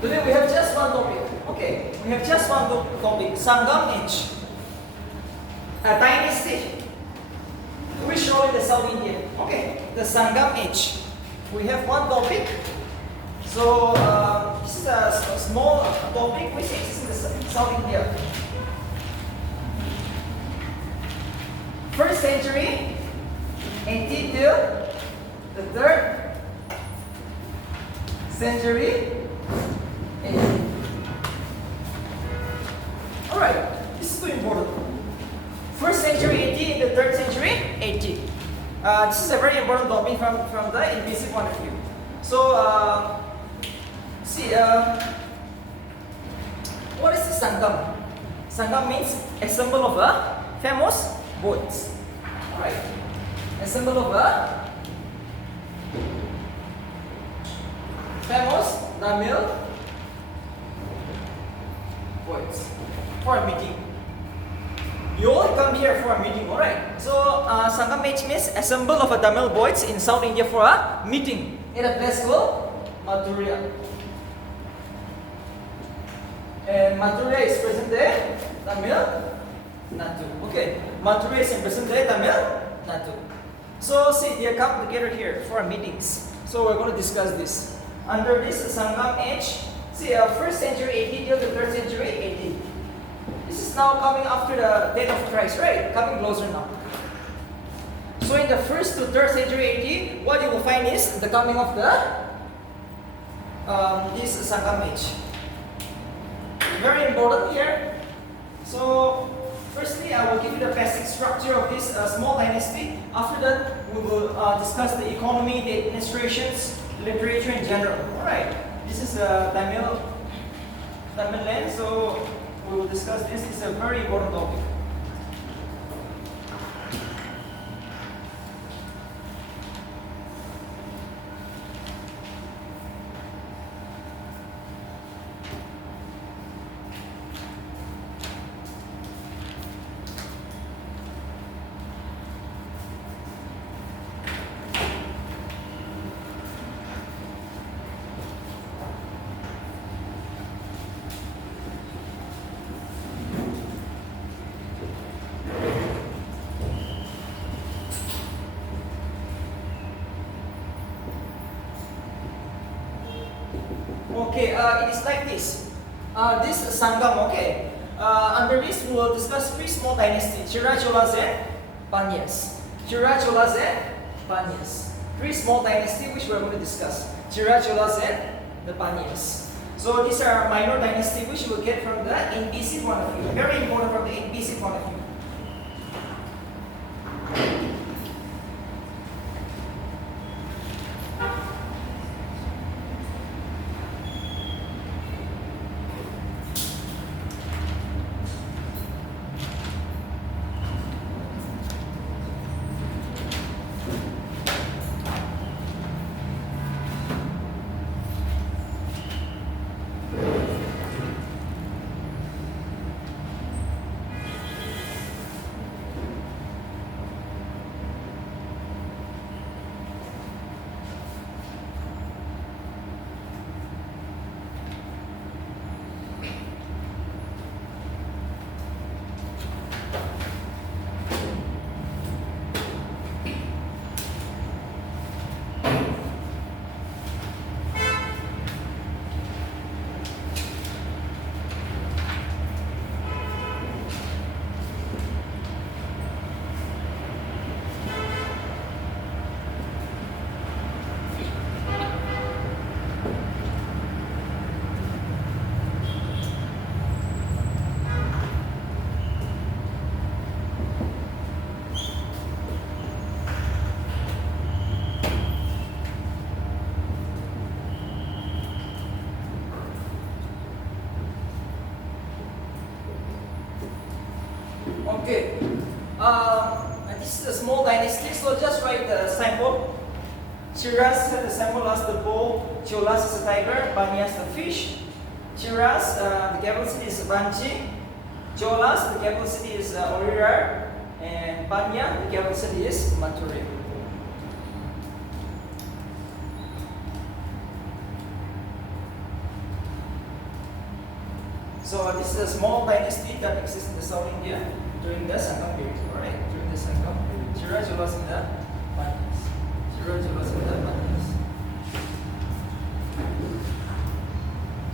Today we have just one topic. Okay, we have just one topic. Sangam age. A dynasty which role in the South India. Okay, the Sangam age. We have one topic. So this is a small topic which exists in the South India. First century AD till the 3rd century AD. Alright, this is too important. First century AD in the 3rd century AD. This is a very important topic from the NPC point of view. So, what is the Sangam? Sangam means a symbol of a famous boat. Alright, a symbol of a famous Tamil boat for a meeting. You all come here for a meeting, alright? So, Sangam age means a symbol of a Tamil boats in South India for a meeting in a place called Mathura. And Mathura is present there, Tamil Nadu. Okay, Mathura is in present there, Tamil Nadu. So, see, they come together here for meetings. So, we're going to discuss this. Under this Sangam age, see, 1st century AD till the 3rd century AD. This is now coming after the death of Christ, right? Coming closer now. So in the 1st to 3rd century AD, what you will find is the coming of the this Sangam age. Very important here. So firstly, I will give you the basic structure of this small dynasty. After that, we will discuss the economy, the administrations, literature in general. Alright, this is Tamil land, so we will discuss this. It's a very important topic. Okay, it is like this. This Sangam, okay. Under this, we will discuss 3 small dynasties: Chira, Cholas, and Panyas. Chira, Cholas, and Panyas. 3 small dynasties which we are going to discuss: Chira, Cholas, and the Panyas. So these are minor dynasties which you will get from the NPC point of view. Very important from the NPC point of view. Okay, this is a small dynasty, so just write the symbol. Chiras, the symbol as the bull, Cholas is a tiger, Banyas the fish. Chiras, the capital city is Banchi. Cholas, the capital city is Orirar. And Banya, the capital city is Mathura. So this is a small dynasty that exists in the South India during the Sangam period. Alright, during the Sangam period. Shiraj was in the Bandhas. Shiraj was in the Bandhas.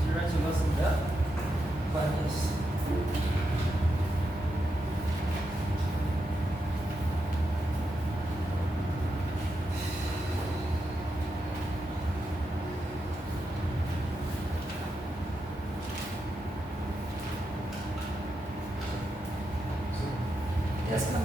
Shiraj was in the Bandhas. Yes, ma'am.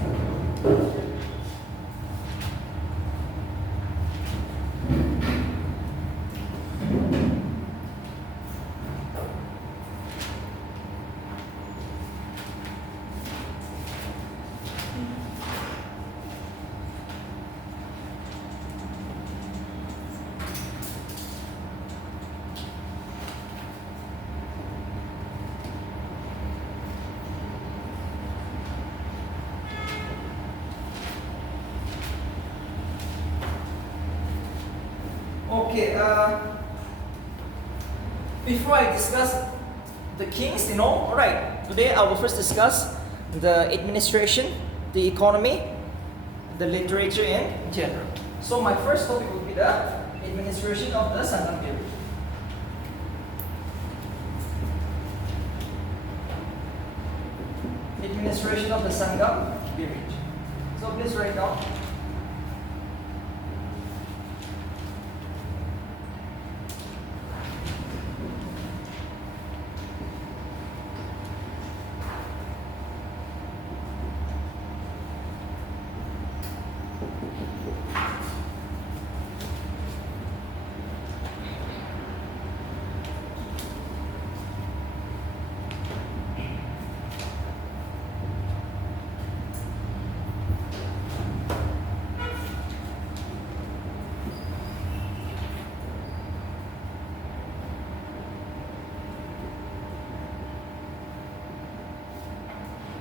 Okay, before I discuss the kings, alright, today I will first discuss the administration, the economy, the literature in general. So my first topic will be the administration of the Sangam period. Administration of the Sangam period. So please write down.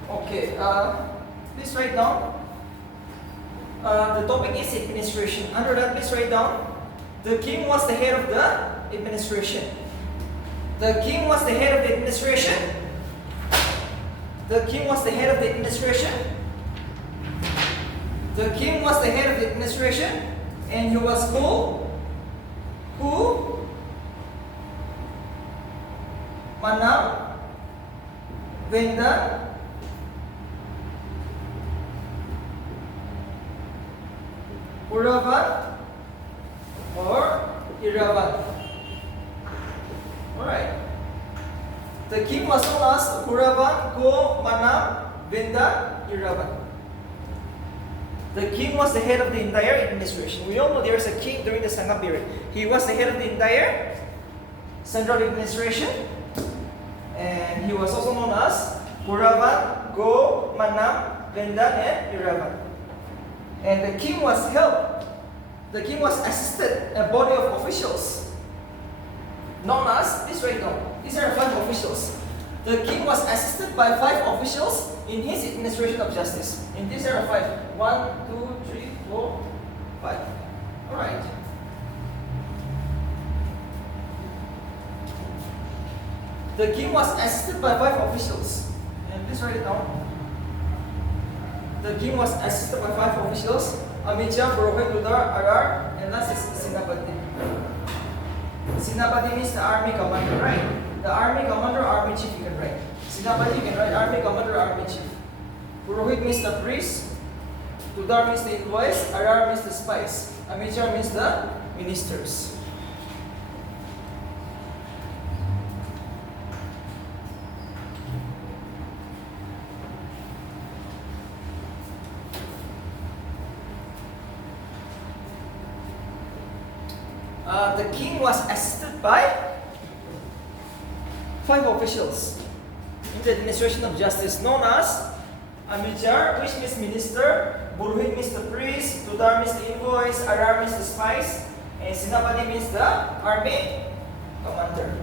Okay, please write down. The topic is administration. Under that, please write down. The king was the head of the administration. The king was the head of the administration. The king was the head of the administration. The king was the head of the administration, and he was who Manam Venda Uravan or Iravan. Alright. The king was known as Uravan, Go, Manam, Venda, Iravan. The king was the head of the entire administration. We all know there is a king during the Sangam period. He was the head of the entire central administration, and he was also known as Uravan, Go, Manam, Venda, and Iravan. And the king was assisted a body of officials known as, please write down, these are 5 officials. The king was assisted by 5 officials in his administration of justice. And these are 5. 1, 2, 3, 4, 5. Alright. The king was assisted by 5 officials. And please write it down. The king was assisted by 5 officials: Amija, Brohit, Ludar, Arar, and last is Sinapati. Sinapati means the army commander, right? The army commander, army chief, you can write. Sinapati, you can write army commander, army chief. Purohit means the priest. Ludar means the invoice. Arar means the spies. Amija means the ministers. The king was assisted by 5 officials in the administration of justice known as Amijar, which means minister, Burhit means the priest, Tudar means the invoice, Arar means the spies, and Sinapati means the army commander.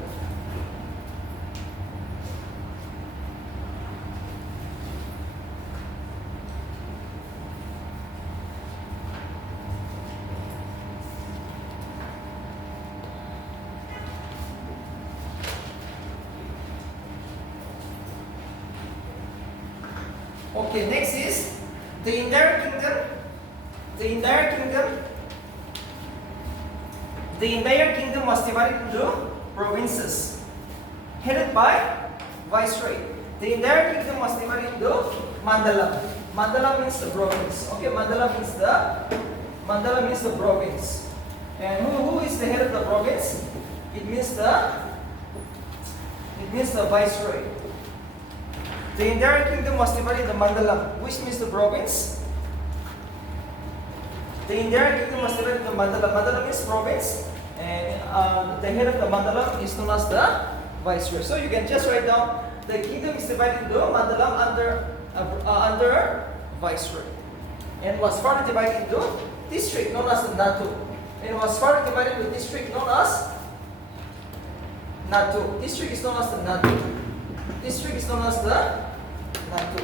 Okay, next is the entire kingdom. The entire kingdom. The entire kingdom was divided into provinces, headed by viceroy. The entire kingdom was divided into mandalam. Mandala means the province. Okay, mandala means the province. And who is the head of the province? It means the viceroy. The entire kingdom was divided into mandalam, which means the province. The entire kingdom was divided into mandalam. Mandalam means province, and the head of the mandalam is known as the viceroy. So you can just write down the kingdom is divided into mandalam under viceroy, and was further divided into district known as the natu. And was further divided into district known as natu. District is known as the natu. District is known as the natu.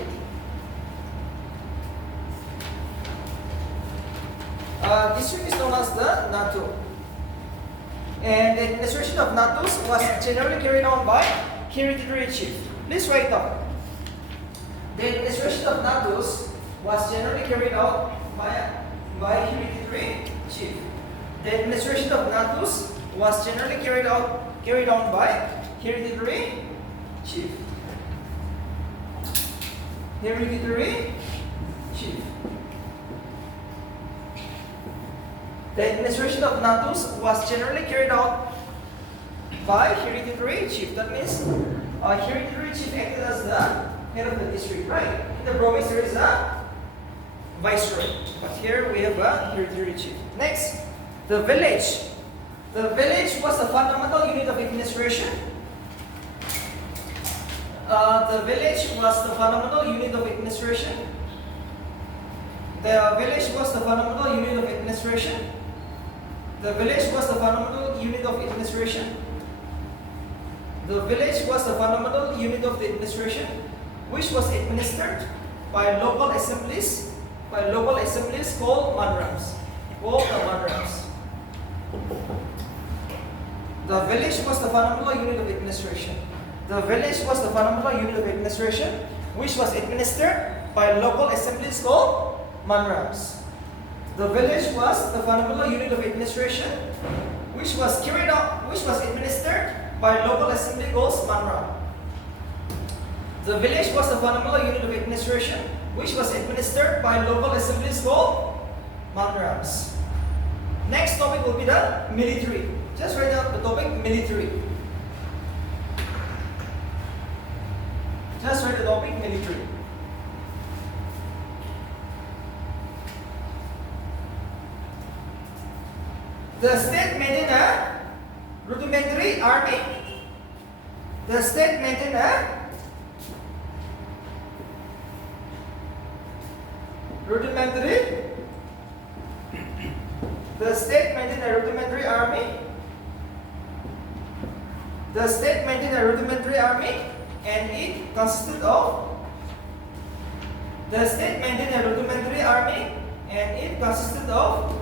District is known as the natu. And the administration of natus was generally carried on by hereditary chief. Please write down. The administration of natus was generally carried out by hereditary chief. The administration of natus was generally carried on by hereditary chief. Hereditary chief. The administration of natus was generally carried out by hereditary chief. That means hereditary chief acted as the head of the district, right? In the province there is a viceroy, but here we have a hereditary chief. Next, the village. The village was the fundamental unit of administration. The village was the fundamental unit of administration. The village was the fundamental unit of administration. The village was the fundamental unit of administration. The village was the fundamental unit of the administration, which was administered by local assemblies called mandarams. The village was the fundamental unit of administration. The village was the fundamental unit of administration, which was administered by local assemblies called mandarams. The village was the fundamental unit of administration, which was administered by local assembly called mandaram. The village was the fundamental unit of administration, which was administered by local assemblies called mandarams. Next topic will be the military. Just write down the topic military. Just write the topic military. The state maintained a rudimentary army. The state maintained a rudimentary. The state maintained a rudimentary army. The state maintained a rudimentary army, and it consisted of. The state maintained a rudimentary army, and it consisted of.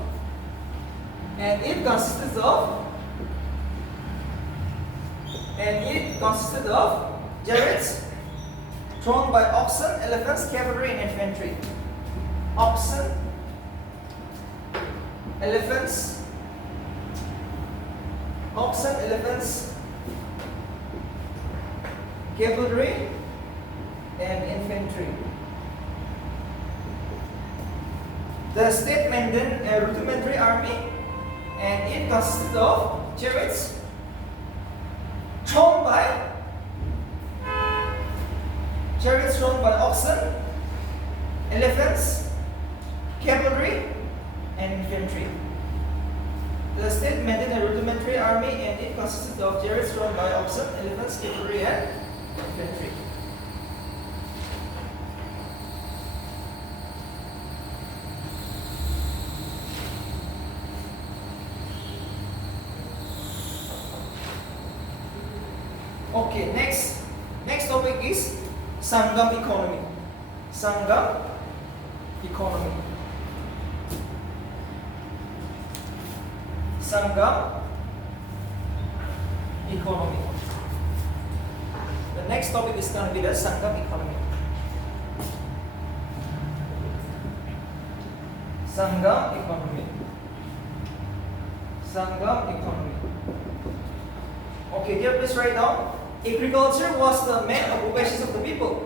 And it consisted of chariots drawn by oxen, elephants, cavalry, and infantry. Oxen, elephants, cavalry, and infantry. The state maintained a rudimentary army, and it consisted of chariots drawn by oxen, elephants, cavalry, and infantry. The state maintained a rudimentary army, and it consisted of chariots drawn by oxen, elephants, cavalry, and infantry. Okay, next topic is Sangam economy. Sangam economy. Sangam economy. The next topic is going to be the Sangam economy. Sangam economy. Sangam economy. Okay, here please write down. Agriculture was the main occupation of the people.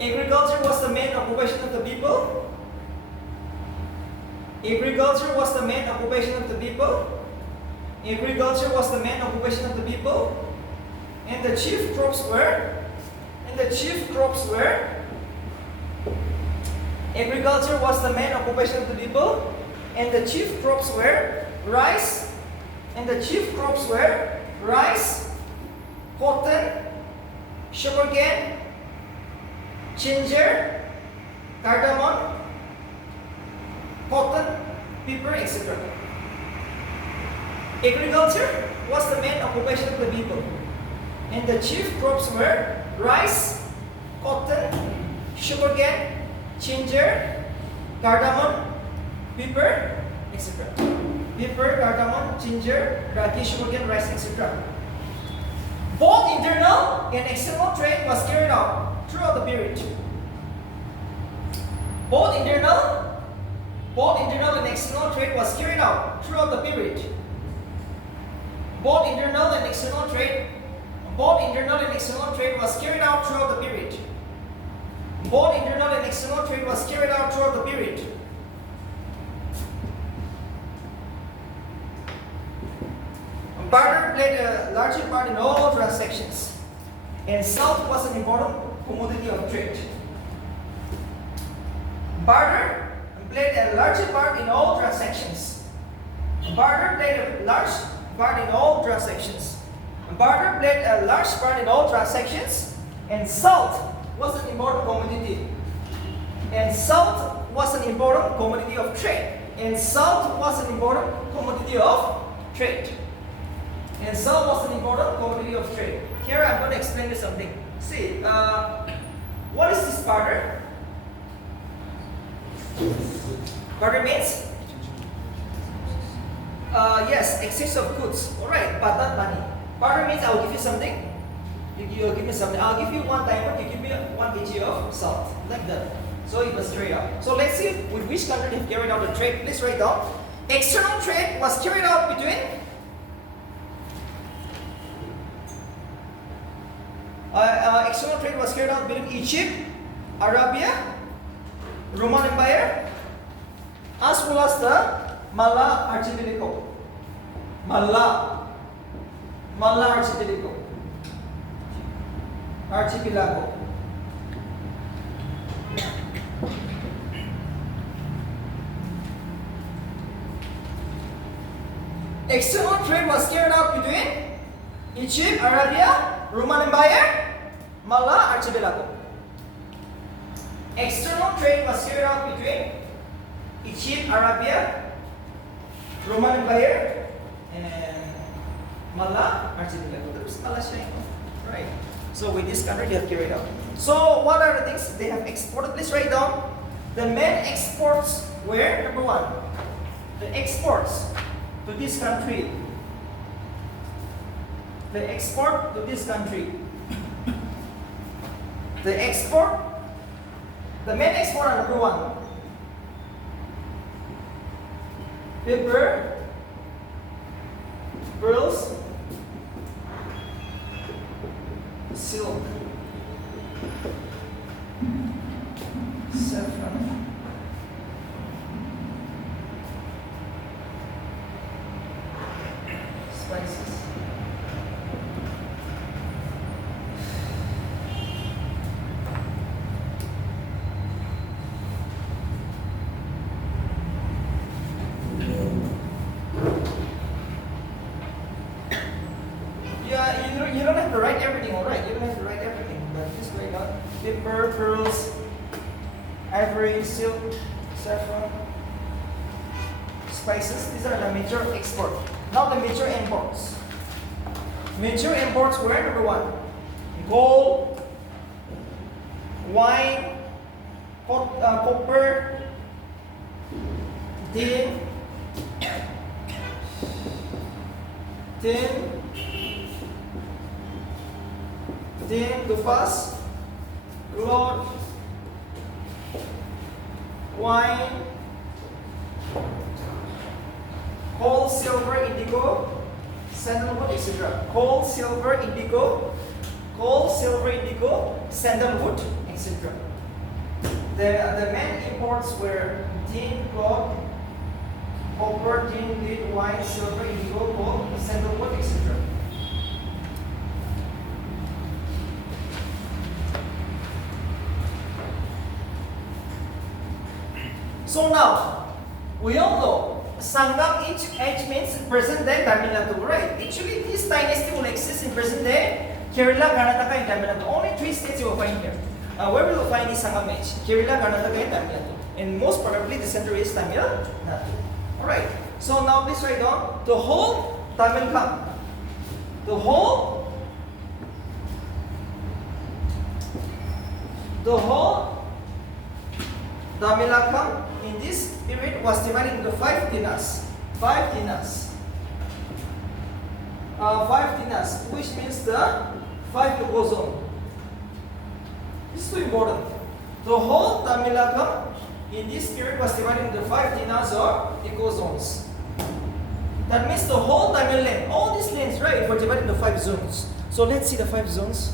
Agriculture was the main occupation of the people. Agriculture was the main occupation of the people. Agriculture was the main occupation of the people. And the chief crops were. Agriculture was the main occupation of the people. And the chief crops were rice. And the chief crops were rice, cotton, sugarcane, ginger, cardamom, cotton, pepper, etc. Agriculture was the main occupation of the people, and the chief crops were rice, cotton, sugarcane, ginger, cardamom, pepper, etc. Pepper, cardamom, ginger, ragi, sugarcane, rice, etc. Both internal and external trade was carried out throughout the period. Both internal and external trade was carried out throughout the period. Both internal and external trade was carried out throughout the period. Both internal and external trade was carried out throughout the period. Barter played a larger part in all transactions, and salt was an important commodity of trade. Barter played a larger part in all transactions. Barter played a large part in all transactions. Barter played a large part in all transactions, and salt was an important commodity. And salt was an important commodity of trade. And salt was an important commodity of trade. And salt was an important commodity of trade. Here I'm going to explain you something. See, what is this barter? Barter means? Yes, exchange of goods. Alright, but not money. Barter means I'll give you something, you'll give me something. I'll give you 1 diamond, you give me 1 kg of salt. Like that. So it was carried out. So let's see with which country they have carried out the trade. Please write down. External trade was carried out between external trade was carried out between Egypt, Arabia, Roman Empire, as well as the Malay Archipelago. Malay Archipelago. External trade was carried out between Egypt, Arabia, Roman Empire, Malay Archipelago. External trade was carried out between Egypt, Arabia, Roman Empire, and Malay Archipelago. There's Malaysia, right? So with this country they have carried out. So what are the things they have exported? Please write down. The main exports were, number 1, the exports to this country. The export to this country. The main export are, number 1, paper, pearls, silk, saffron, spices. You don't have to write everything, alright? You don't have to write everything, but just write down paper, pearls, ivory, silk, saffron, spices. These are the major exports. Now the major imports. Major imports were, number 1, gold, wine, copper, tin, dupas, cloth, wine, coal, silver, indigo, sandalwood, etc. Coal, silver, indigo, sandalwood, etc. The main imports were tin, gold, copper, tin, lead, wine, silver, indigo, gold, sandalwood, etc. So now, we all know Sangam H means present day Tamil Nadu, right? Actually, this dynasty will exist in present day Kerala, Karnataka, and Tamil Nadu. Only 3 states you will find here. Where will you find this Sangam H? Kerala, Karnataka, and Tamil Nadu. And most probably the center is Tamil Nadu. Alright, so now please write down the whole Tamil Kam. The whole Tamilakam in this period was divided into 5 dinas. 5 dinas. 5 dinas, which means the 5 ecozone. This is too important. The whole Tamilakam in this period was divided into 5 dinas or ecozones. That means the whole Tamil land, all these lands, right, were divided into 5 zones. So let's see the 5 zones.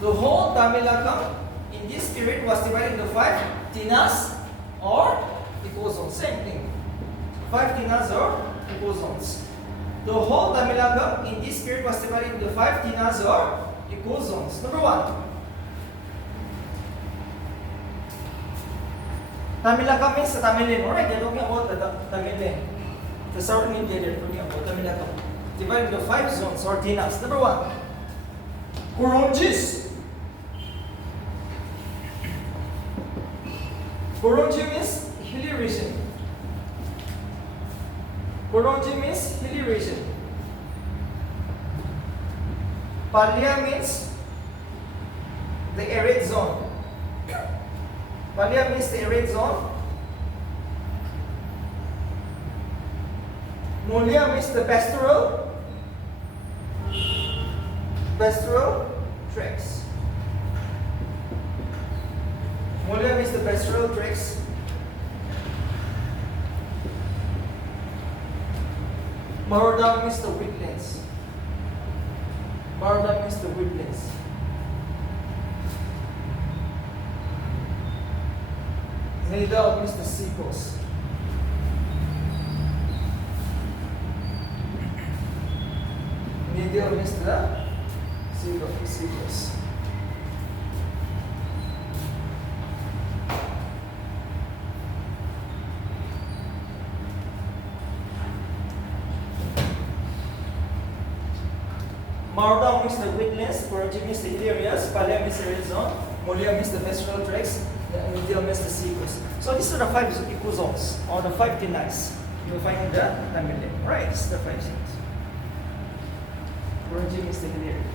The whole Tamilakam in this period was divided into 5 dinas or ecozones. Same thing. 5 dinas or ecozones. The whole Tamilakam in this period was divided into 5 dinas or ecozones. Number 1. Tamilakam means the Tamil land, alright? They're talking about the Tamil land. The southern India, they're talking about Tamilakam. Divided into 5 zones or dinas. Number 1. Kurunjis. Kurunji means hilly region. Kurunji means hilly region. Palya means the arid zone. Palya means the arid zone. Mulya means the pastoral tracts. Mulya means the pastoral tracts. Marodam means the woodlands. Marodam means the woodlands. Nidal means the seacoast. Nidal means the seacoast. Marodam means the wetlands, Kurunji means the hilly areas, Palya means the red zone, Mulya means the pastoral tracts, and Nidal means the seacoast. So these are the 5 ecozones, or the 5 dinas you will find in the Tamil land. Right, this is the 5 zones. Kurunji means the hilly areas.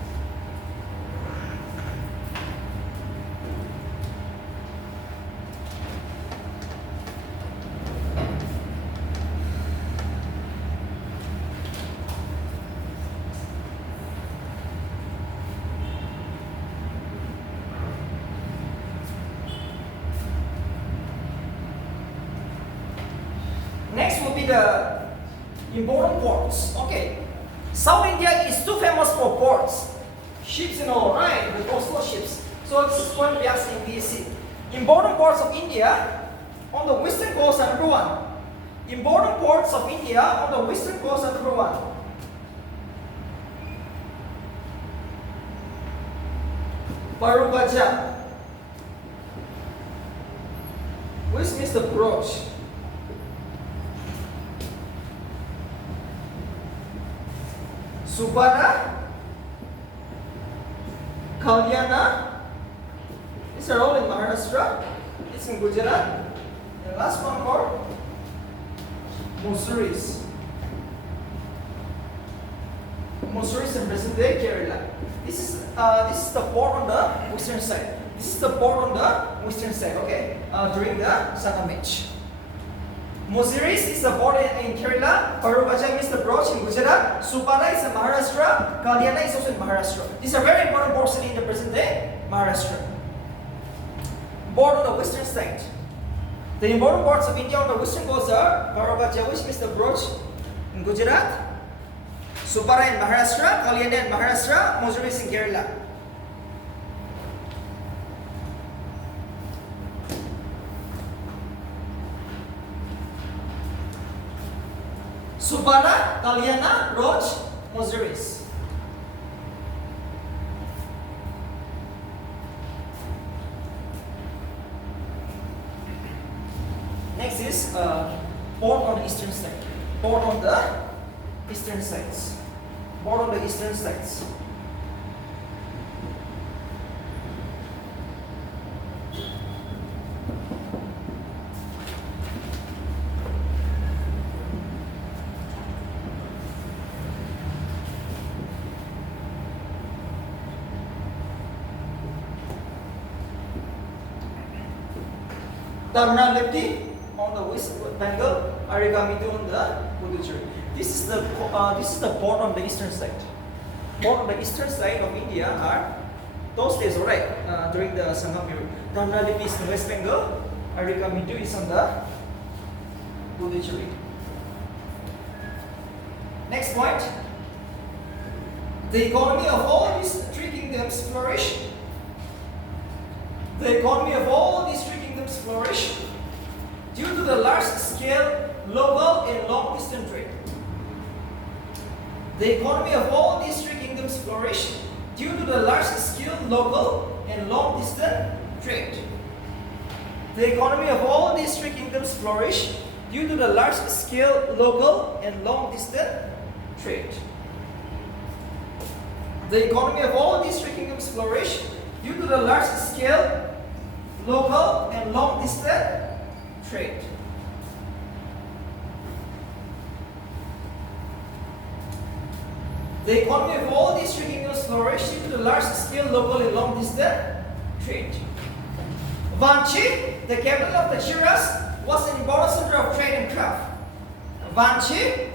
Next will be the important ports. Okay, South India is too famous for ports, ships and all, right? The coastal ships. So this is going to be asked in BSc. Important ports of India on the western coast are number 1. Important ports of India on the western coast are number 1. Barubaja, which means the brooch. Subara, Kalyana, these are all in Maharashtra. It's in Gujarat. And last one for Musuris. Musuris in present day Kerala. This is the port on the western side. This is the port on the western side. Okay, during the Sangam Age. Muziris is the port in Kerala, Parubaja is the brooch in Gujarat, Supara is in Maharashtra, Kalyana is also in Maharashtra. These are very important ports in the present day Maharashtra. born on the western side. The important parts of India on the western coast are Bharagacha, which means the Broj in Gujarat, Supara in Maharashtra, Kalyana in Maharashtra, Muziris in Kerala. Supara, Kalyana, Roj, Muziris. Next is port on the eastern side. Port on the eastern sides. Port on the eastern sides. Tamil Nadu on the west Bengal, Arigamidu on the Puducherry. This is the port on the eastern side. Port on the eastern side of India are those days, right? During the Sangam period. Tamil Nadu is in West Bengal, Arigamidu is on the Puducherry. Next point. The economy of all these three kingdoms flourish. The economy of all these three kingdoms flourish due to the large-scale local and long-distance trade. The economy of all these three kingdoms flourish due to the large-scale local and long-distance trade. The economy of all these three kingdoms flourish due to the large-scale local and long-distance trade. The economy of all these three kingdoms flourish due to the large-scale local and long-distance trade. The economy of all these three kingdoms flourished due to the large-scale local and long-distance trade. Vanchi, the capital of the Chiras, was an important center of trade and craft. Vanchi,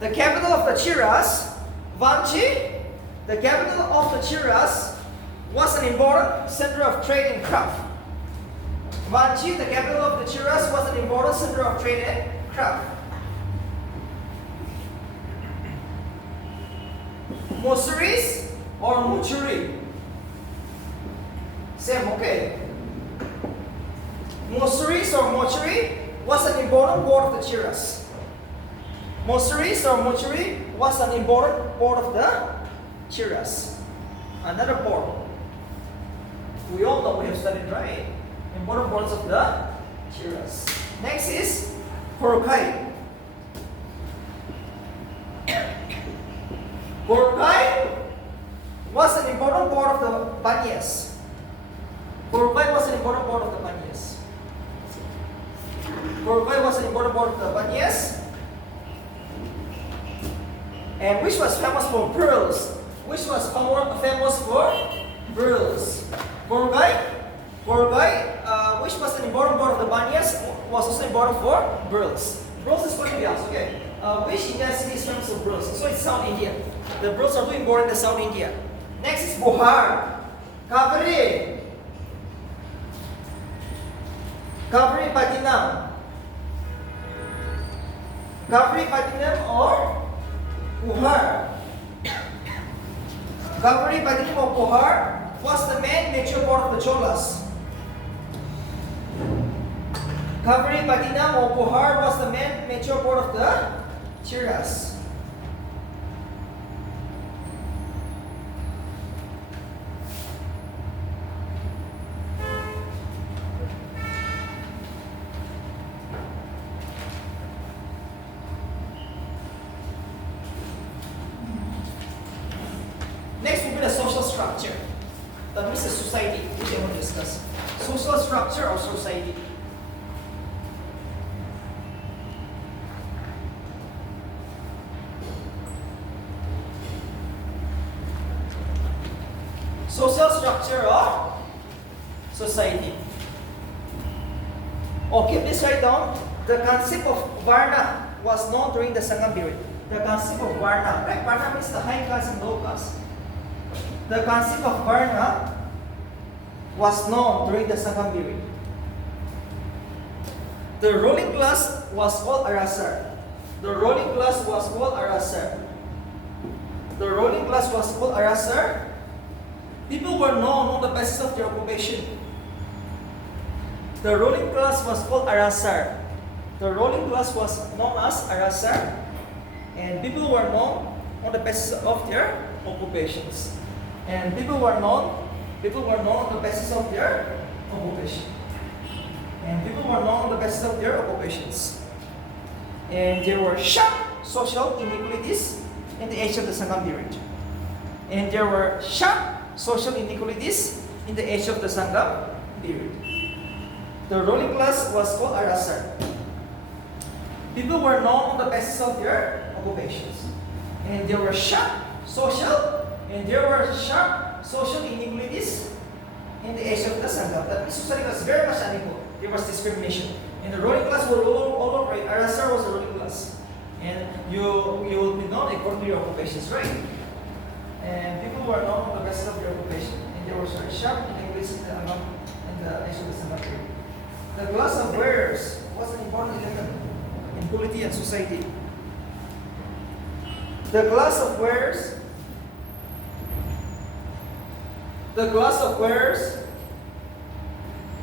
the capital of the Chiras, the capital of the Chiras, was an important center of trade and craft. Vanchi, the capital of the Chiras, was an important center of trade and craft. Musuris or Muchuri? Same, okay. Musuris or Muchuri was an important port of the Chiras. Musuris or Muchuri was an important port of the Chiras. Another port. We all know, we have studied, right? Important ports of the Chiras. Next is Boracay. Boracay was an important port of the Banyas. Boracay was an important port of the Banyas. Boracay was an important port of the Banyas, and which was famous for pearls. Which was famous for pearls. Boracay, which was an important port of the Banyas, was also important for pearls. Pearls is going to be asked, okay. Which Indian city is famous for pearls? So it's South India. The pearls are doing more in the South India. Next is Bihar. Kaveri Patinam. Kaveri Patinam or Bihar. Kaveri Patinam or Bihar was the main major port of the Cholas. Kaveri Patinam or Bihar was the main major port of the Chiras. Next will be the social structure. That means the society, which I want to discuss. Social structure of society. Social structure of society. Okay, please write down. The concept of Varna was known during the Sangam period. The concept of Varna, right? Varna means the high class and low class. The concept of Varna was known during the Sangam period. The ruling class was called Arasar. The ruling class was called Arasar. The ruling class was called Arasar. People were known on the basis of their occupation. The ruling class was called Arasar. The ruling class was known as Arasar, and people were known on the basis of their occupations. And people were known on the basis of their occupation. And people were known on the basis of their occupations. And there were sharp social inequalities in the age of the Sangam period. And there were sharp social inequalities in the age of the Sangam period. The ruling class was called Arasar. People were known on the basis of their occupations. And there were sharp social inequalities in the age of the Sangam. That means society was very much unequal. There was discrimination. And the ruling class were all over it. Arasar was the ruling class. And you will be known according to your occupations, right? And people were known on the basis of their occupation. And there was a sharp inequalities in the age of the Sangam period. The class of wearers was an important element in polity and society. The class of wearers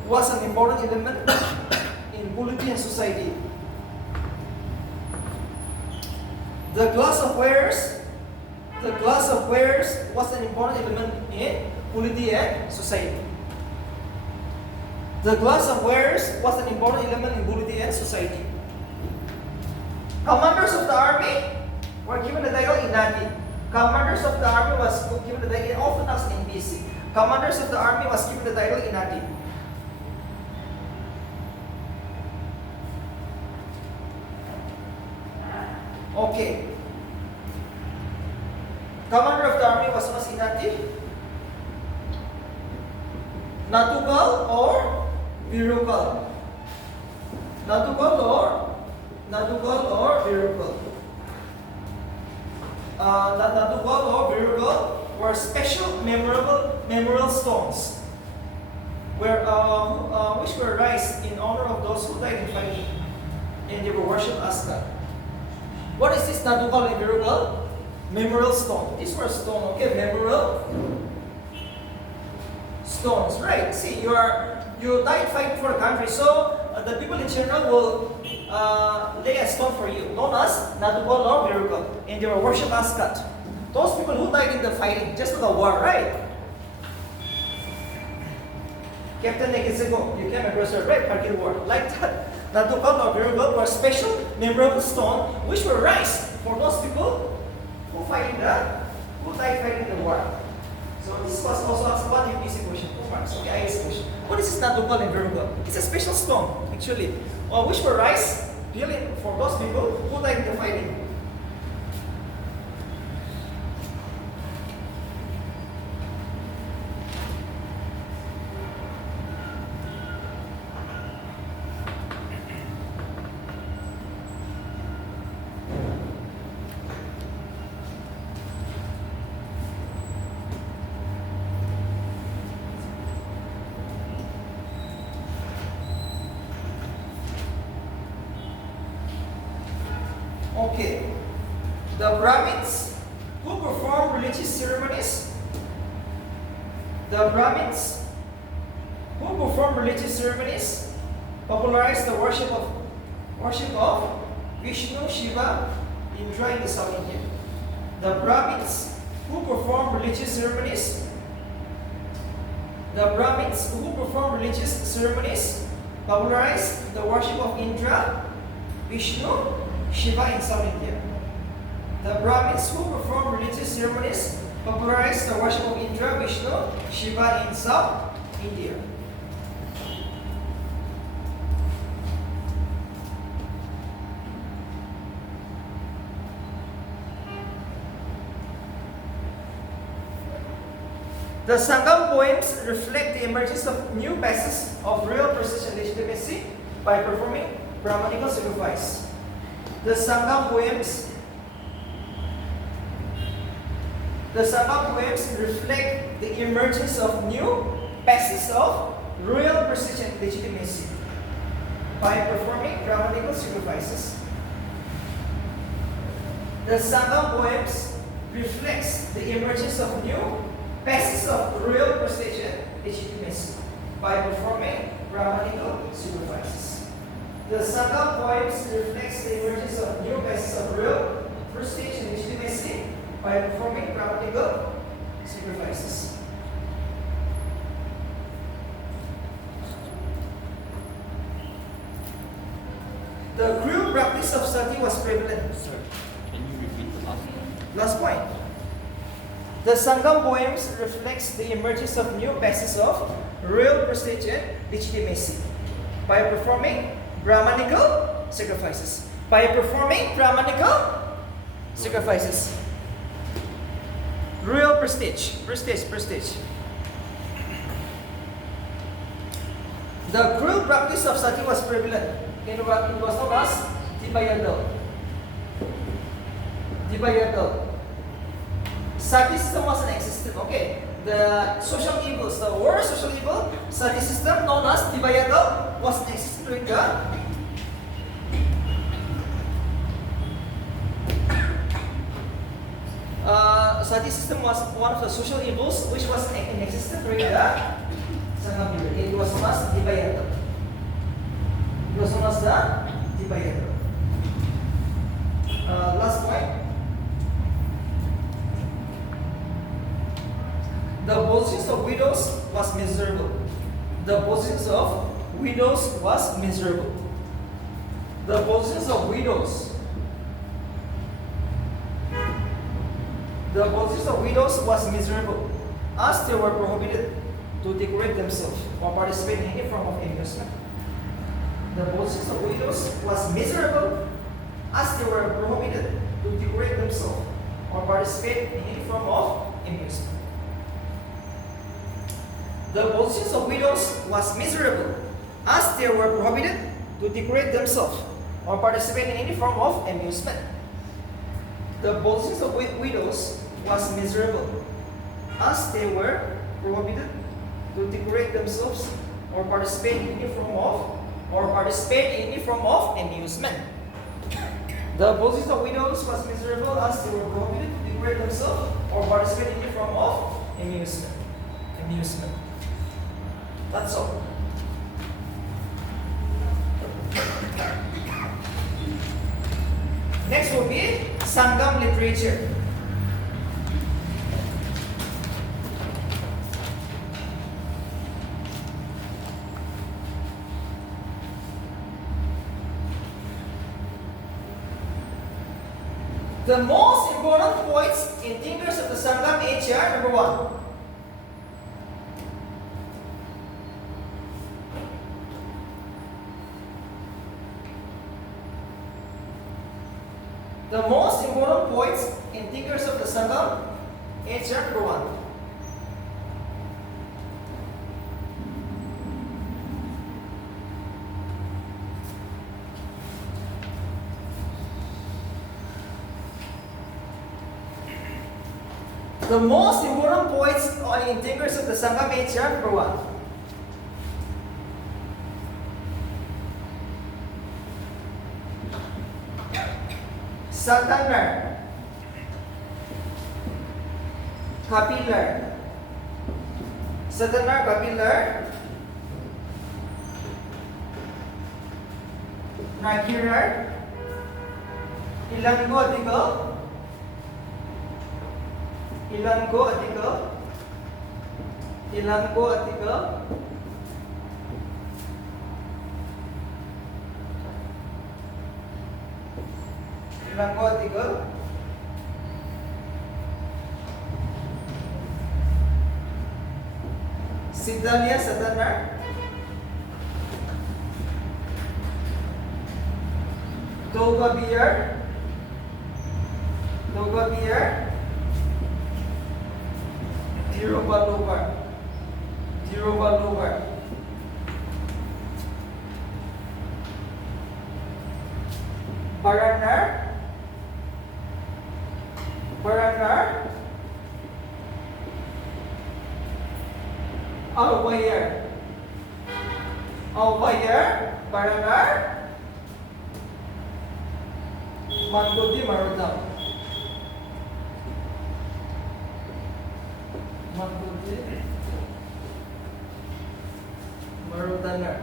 was an important element in polity and society. The class of wearers was an important element in polity and society. The class of wearers was an important element in polity and society. Commanders of the army were given the title Inati. Commanders of the army was given the title, often as NPC. Commanders of the army was given the title Inati. Okay. Commander of the army was known as Inati, Natugal or Virukal. Natugal or Virukal. Natugal or Virukal were special memorial stones which were raised in honor of those who died in fighting, and they were worshipped as God. What is this Natugal and Virukal? Memorial stone. These were stone, okay? Memorial stones, right? See, you died fighting for the country, so the people in general will lay a stone for you, known as Natugal or Virukal, and they were worshipped as God. Those people who died in the fighting, just for the war, right? Captain Negizigo, you came across the right Kargil war, like that. Natugal or Virukal were special memorial stone which were raised for those people who died fighting the war. So this was also asked one UPC question, 2 marks. Okay, IS question. What is this Natugal and Virukal? It's a special stone, actually, which were raised really for those people who died in the fighting. Okay, the Brahmins who perform religious ceremonies, popularized the worship of Vishnu, Shiva, Indra in the South India. The Brahmins who perform religious ceremonies, popularized the worship of Indra, Vishnu, Shiva in South India. The Brahmins who perform religious ceremonies popularized the worship of Indra, Vishnu, Shiva in South India. The Sangam poems reflect the emergence of new bases of real prestige and legitimacy by performing Brahmanical sacrifice. The Sangam poems The Sangam poems reflect the emergence of new passages of royal prestige and legitimacy by performing grammatical sacrifices. The Sangam poems reflects the emergence of new passages of royal prestige and legitimacy by performing grammatical sacrifices. The Sangam poems reflects the emergence of new passages of royal prestige and legitimacy by performing grammatical sacrifices. The cruel practice of sati was prevalent. Sir, can you repeat the last one? Last point. The Sangam poems reflects the emergence of new passages of royal prestige and legitimacy by performing Brahmanical sacrifices. By performing Brahmanical sacrifices. Royal prestige. The cruel practice of sati was prevalent. It was known as Dibayadal. Sati system was an existent. Okay. The social evils, the worst social evil, sati system known as Dibayadal was an existent during the sati system was one of the social evils which was in existence during the Sangam period. It was known as Dibayadal. It was known as the Dibayadal. Last point. The positions of widows was miserable. The positions of widows was miserable. The positions of widows. The positions of widows was miserable, as they were prohibited to decorate themselves or participate in any form of amusement. The positions of widows was miserable, as they were prohibited to decorate themselves or participate in any form of amusement. The positions of widows was miserable, as they were prohibited to decorate themselves or participate in any form of amusement. The positions of widows was miserable, as they were prohibited to decorate themselves or participate in any form of amusement. The positions of widows was miserable, as they were prohibited to decorate themselves or participate in any form of amusement. That's all. Next will be Sangam literature. The most important poets and thinkers of the Sangam age are: number one, the most important poets and thinkers of the Sangam age are: number one, the most important poets and thinkers of the Sangam age are: number one, Satanar, Kapilar, Nakirar, Ilango Atigal, Sidalia Satanar, Doga Beer, Tiruvalluvar, Baranar, Aware. Aware. Paranar. Mangudi marudam. Mangudi marudanar.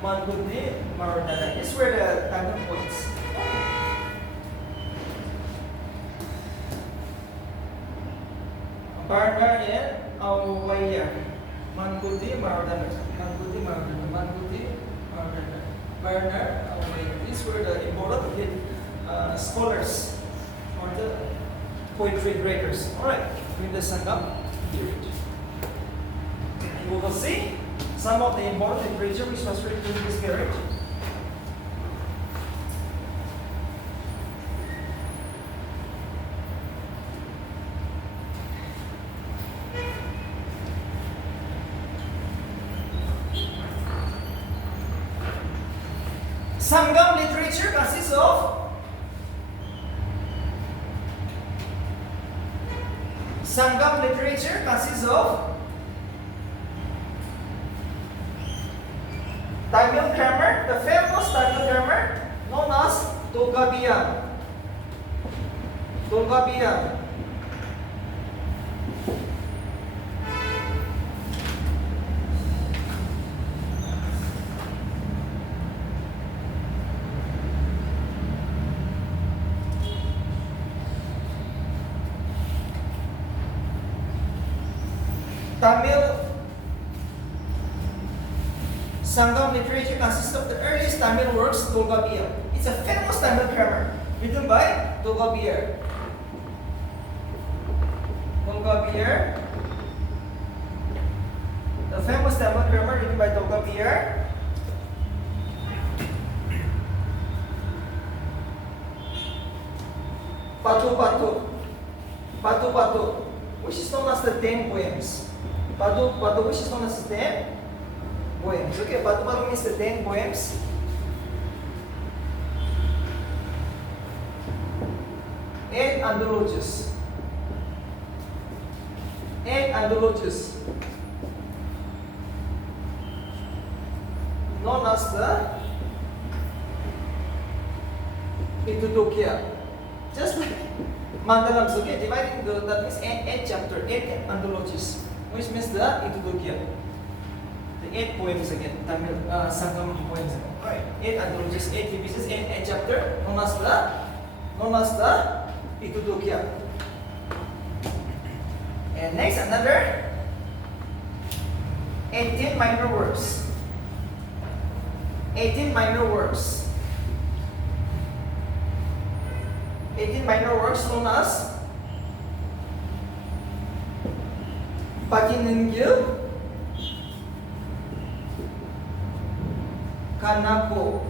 Mangudi marudanar. This were the time points. Partner and aware. Mangudi marudanar. Mangudi marudanar. Mangudi marudanar. Partner aware. These were the important scholars or the poetry graders. Alright, with the Sangam period. We will see some of the important literature which was written in this period. Sangam literature consists of Tamil grammar, the famous Tamil grammar known as Togabiya. Tamil Sangam literature consists of the earliest Tamil works, Togabiya. It's a famous Tamil grammar written by Togabiya. The famous Tamil grammar written by Togabiya. Patu, which is known as the 10 poems. Patu, which is known as the 10 poems. Okay, Patu means the 10 poems. And anthologies. Known as the Itudokia. Just like Mandalams, okay, dividing that means 8 chapter, 8 anthologies, which means the Itudokia. The 8 poems again, Tamil Sangam poems again. Alright, 8 anthologies, 8 divisions, 8 chapter, known as the Itudokia. And next, another 18 minor works. 18 minor works known as Patiningil, Kanako.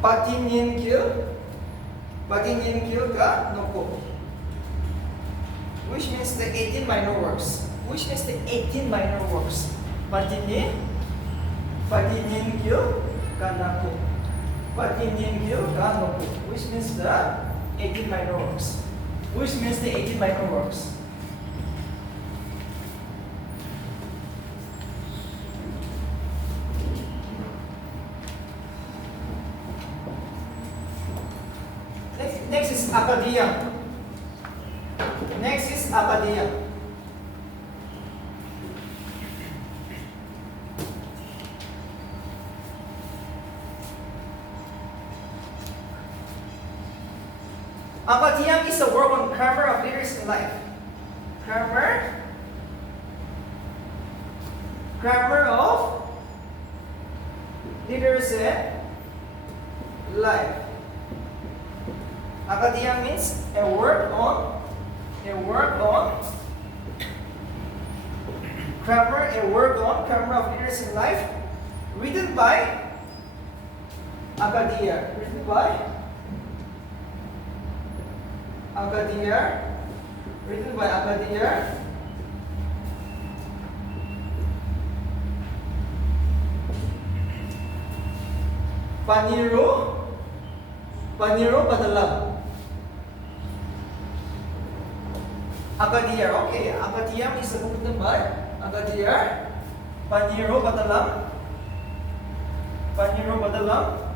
Patiningil Kanoko. Which means the 18 minor works. Patiningil Kanako. Which means the 18 minor works. Next is Akadiya. Akadiyam is a work on grammar of leaders in life. Grammar of leaders in life. Akadiyam means a work on grammar of leaders in life, written by Akadiya. Paniro Padalam. Agadir. Okay, Agadiam is a book written by Agadir. Paniro Badalam. Paniro Badalam.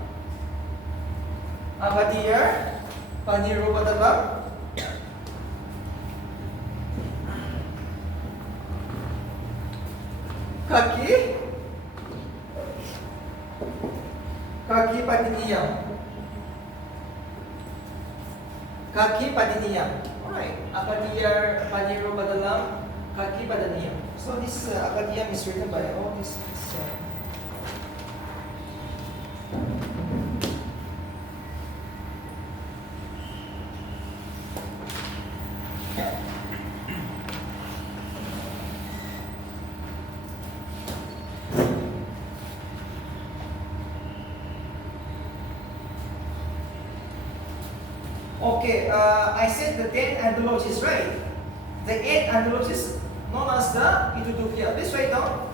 Agadir. Paniro Badalam. Kaki. Kaki Padiniyam. Kaki Padiniyam. Alright. Agadir, Paniro Badalam, Kaki Padiniyam. So this Agadiyam is written by this. Okay, I said the 10 anthologies, right? The 8 anthologies known as the Itutukia. Please write down.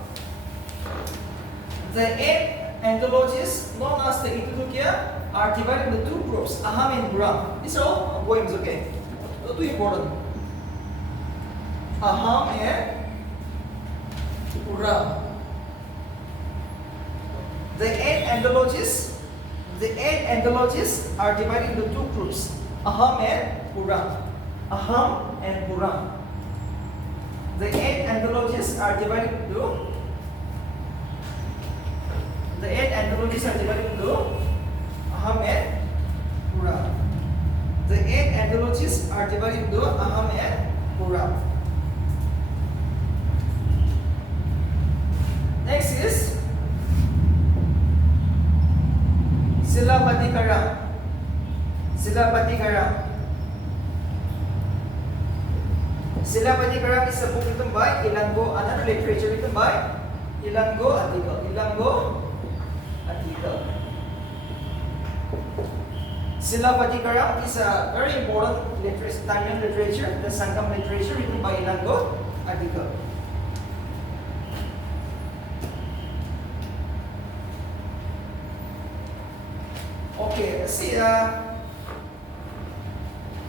The 8 anthologies known as the Itutukia are divided into 2 groups, Aham and Buram. These are all poems, okay? Too important. Aham and Buram. The 8 anthologies are divided into 2 groups. Aham and Puram. Aham and Puram. The 8 anthologies are divided into Aham and Puram. The 8 anthologies are divided into Aham and Puram. Next is Silapatikaram. Silapatikaram. Silapatikaram is a book written by Ilango, another literature written by Ilango Article. Ilango Article. Silapatikaram is a very important Tamil literature, the Sangam literature written by Ilango Article. Okay, see,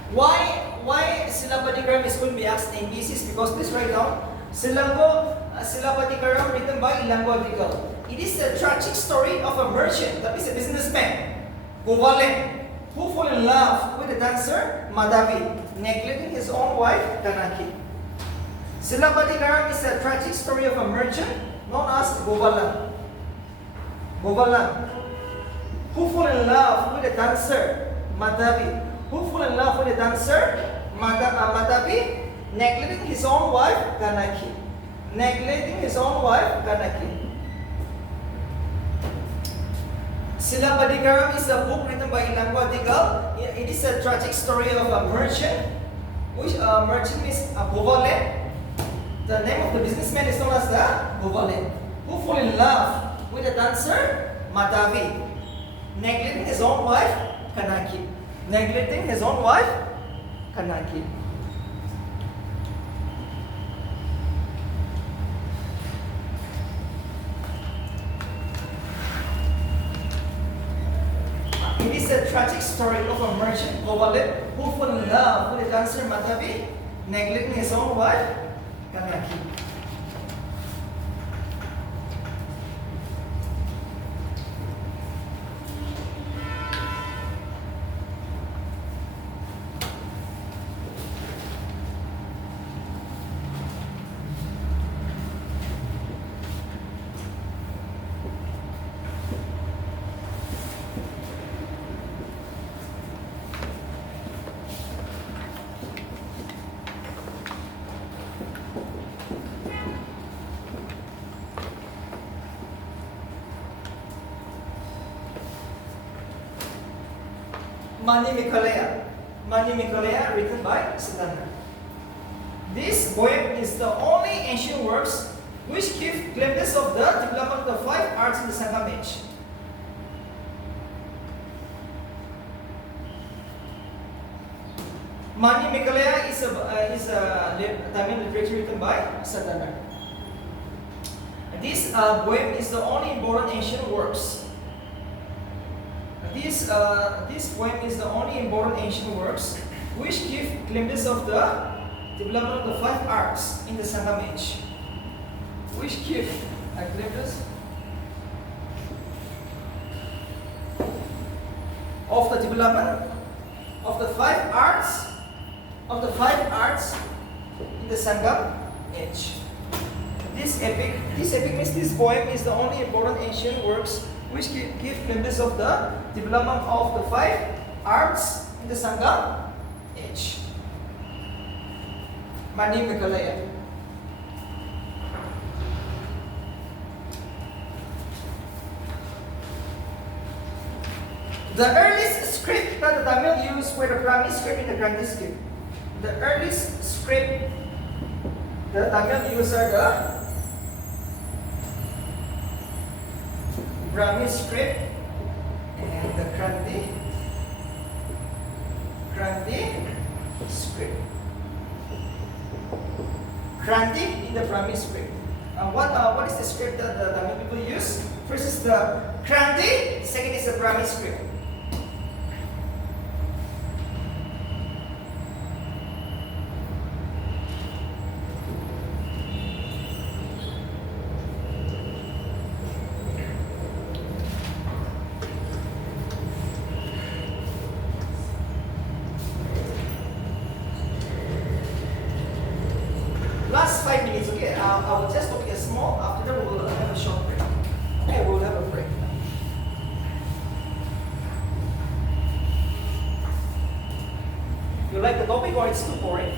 why Silapatikaram is going to be asked in thesis? Because please write down Silapatikaram written by Ilango Article. It is a tragic story of a merchant, that is a businessman, Govalen, who fell in love with a dancer, Madhavi, neglecting his own wife, Kanaki. Silapatikaram is a tragic story of a merchant known as Govalan, who fell in love with a dancer, Madhavi, Madhavi, neglecting his own wife, Kanaki. Silapatikaram is a book written by Ilango Article. It is a tragic story of a merchant, which merchant means Govalen. The name of the businessman is known as the Govalen, who fell in love with a dancer, Madhavi, neglecting his own wife, Kanaki. It is a tragic story of a merchant, Govalen, who fell in love with a dancer, Madhavi, neglecting his own wife, Kanaki. Mani Mikolaya, written by Satana. This poem is the only ancient works which give glimpses of the development of the 5 arts in the Sangam age. Mani Mikolaya is a Tamil literature written by Satana. This poem is the only important ancient works. This poem is the only important ancient works which give glimpses of the development of the 5 arts in the Sangam age. Which give a glimpse of the development of the 5 arts in the Sangam age. This epic means this poem is the only important ancient works which give glimpses of the development of the 5 arts in the Sangam age. Mani Mikalaya. The earliest script that the Tamil used were the Brahmi script and the Grandi script. The earliest script that the Tamil used are the Brahmi script and the Grandi script. Grandi in the Brahmi script. What is the script that the Tamil people use? First is the Grandi, second is the Brahmi script. Last 5 minutes, okay? I will just take a small, after that we will have a short break. Okay, we'll have a break. You like the topic or it's too boring?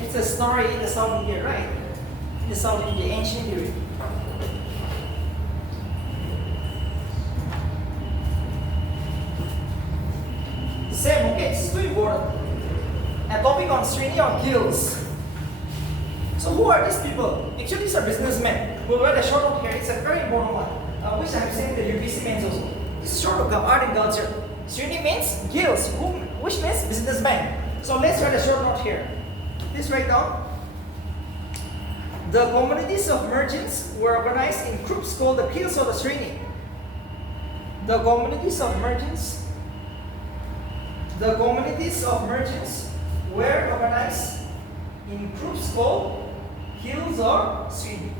It's a story in the South India, right? In the South India, ancient period. Same, okay, it's too important. A topic on Srini or guilds. So who are these people? Actually, these are businessmen. We'll write a short note here. It's a very important one, which I'm saying the UPC means also. This is short of art and culture. Srini means guilds, which means businessmen. So let's write a short note here. Please write down. The communities of merchants were organized in groups called the guilds or the Srini. The communities of merchants were organized in groups called guilds or Srini.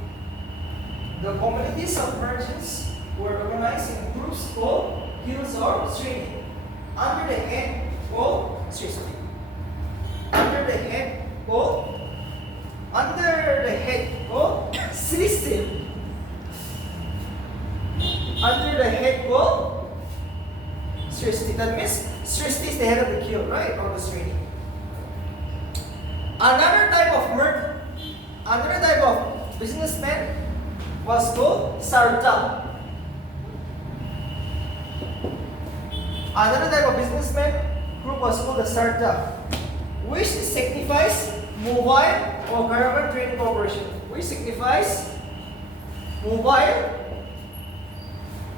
The communities of merchants were organized in groups called guilds or Srini under the head called Srishti. Under the head called Srishti. Under the head called Srishti. That means Srishti is the head of the guild, right? Or the Srini. Another type of businessman was called Sarda. Another type of businessman group was called the Sarda, which signifies mobile or caravan trading corporation. Which signifies mobile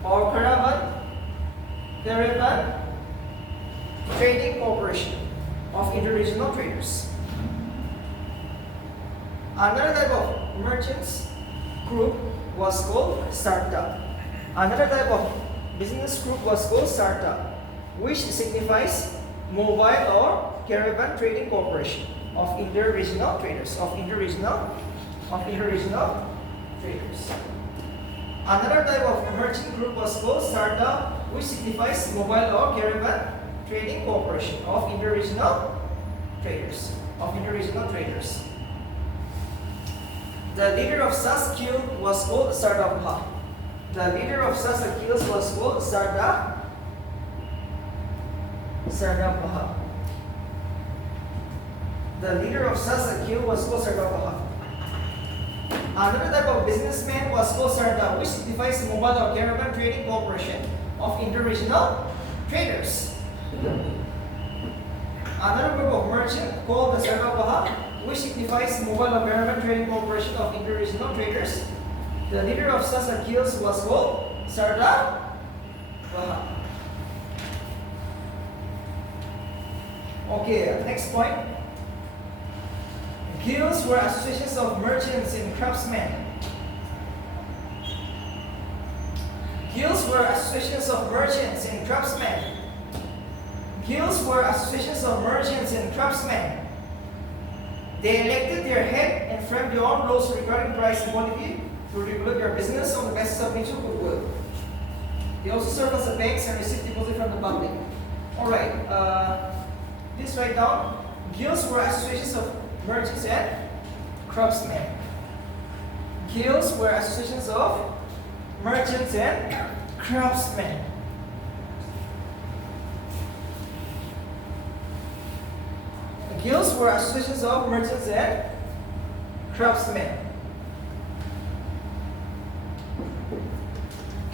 or caravan trading corporation of interregional traders. Another type of merchants group was called Sarda. Another type of business group was called Sarda, which signifies mobile or caravan trading corporation of interregional traders. Another type of merchant group was called Sarda, which signifies mobile or caravan trading corporation of interregional traders. The leader of such guild was called Sardabaha. The leader of such a guild was called Sardabaha. The leader of such a guild was called Sardabaha. Another type of businessman was called Sarda, which signifies mobile or caravan trading corporation of interregional traders. Another group of merchant called the Sardabaha, which signifies mobile or caravan trading corporation of interregional traders. The leader of such a guild was called Sardabaha. Okay, next point. Guilds were associations of merchants and craftsmen. Guilds were associations of merchants and craftsmen. Guilds were associations of merchants and craftsmen. They elected their head and framed their own rules regarding price and quality to regulate their business on the basis of mutual goodwill. They also serve as a banks and receive deposit from the public. Alright, this write down. Guilds were associations of merchants and craftsmen. Guilds were associations of merchants and craftsmen. Guilds were associations of merchants and craftsmen.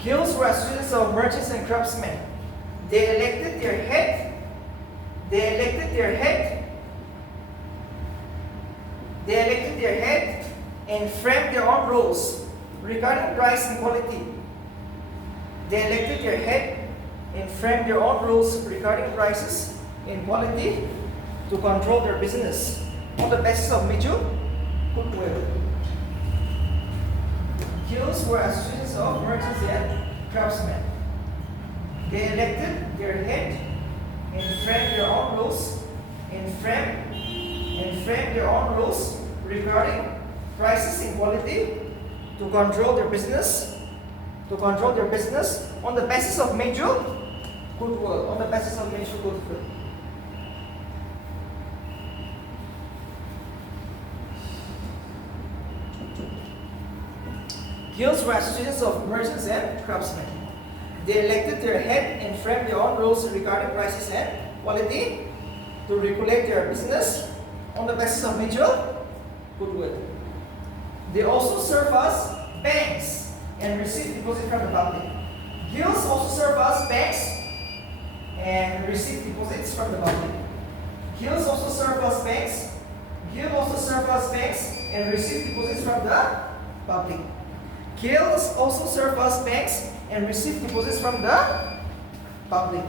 Guilds were associations of merchants and craftsmen. They elected their head. They elected their head. They elected their head and framed their own rules regarding price and quality. They elected their head and framed their own rules regarding prices and quality to control their business on the basis of mutual goodwill. Guilds were associations of merchants and craftsmen. They elected their head and framed their own rules and framed their own rules regarding prices and quality to control their business on the basis of mutual goodwill. On the basis of mutual goodwill. Guilds were associations of merchants and craftsmen. They elected their head and framed their own rules regarding prices and quality to regulate their business on the basis of mutual goodwill. They also serve as banks and receive deposit from the public. Guilds also serve as banks and receive deposits from the public. Guilds also serve as banks. Guilds also serve as banks and receive deposits from the public. Guilds also serve as banks and receive deposits from the public.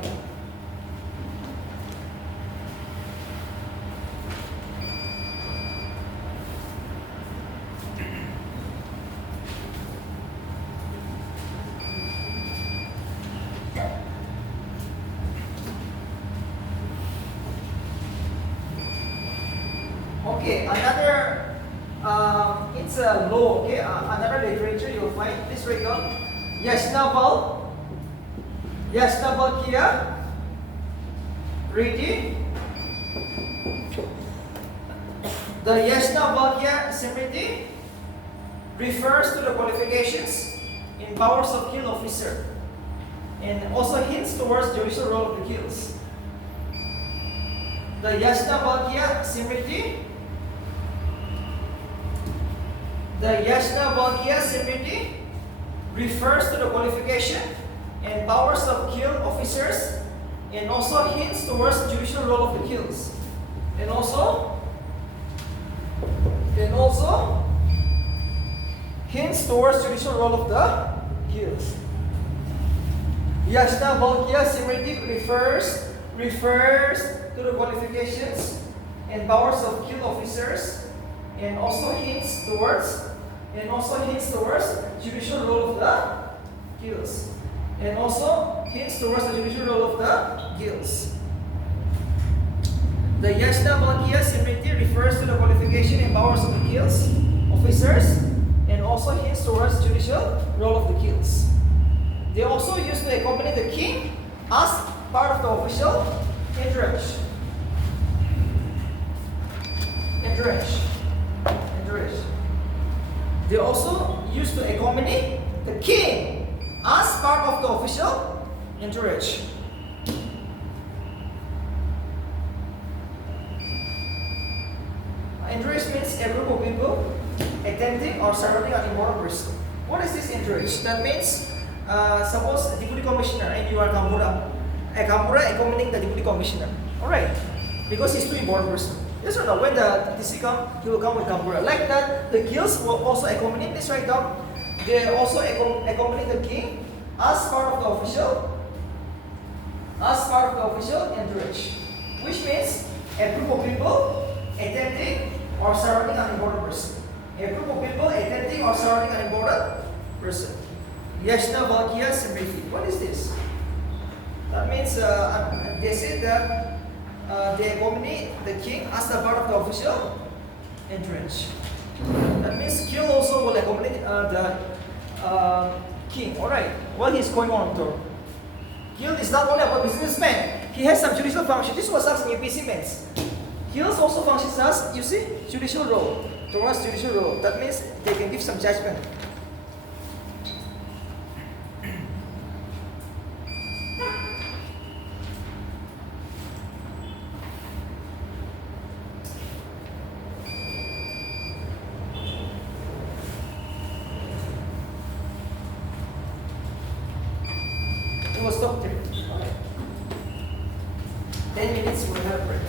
Okay, another it's a law. Okay, another literature you'll find. Please write down. Yashnavalkya Riti. The Yashnavalkya Smriti refers to the qualifications in powers of guild officer and also hints towards judicial role of the guilds. The Yashnavalkya Smriti. The Yashnavalkya Smriti refers to the qualification and powers of guild officers and also hints towards judicial role of the guilds. And also hints towards judicial role of the guilds. Yashnavalkya Smriti refers to the qualifications and powers of guild officers and also hints towards judicial role of the guilds. And also hints towards the judicial role of the guilds. The Yashnavalkya Smriti refers to the qualification and powers of the guilds officers and also hints towards judicial role of the guilds. They also used to accompany the king as part of the official entourage. They also used to accompany the king as part of the official entourage. Entourage means a group of people attending or surrounding an important person. What is this entourage? That means, suppose a deputy commissioner and you are Kambura. A Kambura accompanying the deputy commissioner. Alright, because he's too important person. Yes or no? When the TC come, he will come with Kambura. Like that, the guilds will also accompany. Please write down. They also accompany the king as part of the official entourage, which means a group of people attending or surrounding an important person. A group of people attending or surrounding an important person. Yashnavalkya Smriti. What is this? That means they say that they accompany the king as a part of the official entrance. That means kill also will accompany the king. Alright, what is going on here? Guild is not only about businessman. He has some judicial function. This was asking APC means. Guilds also functions as, you see, judicial role. Towards judicial role. That means they can give some judgment. We will stop there. 10 minutes we'll have a break.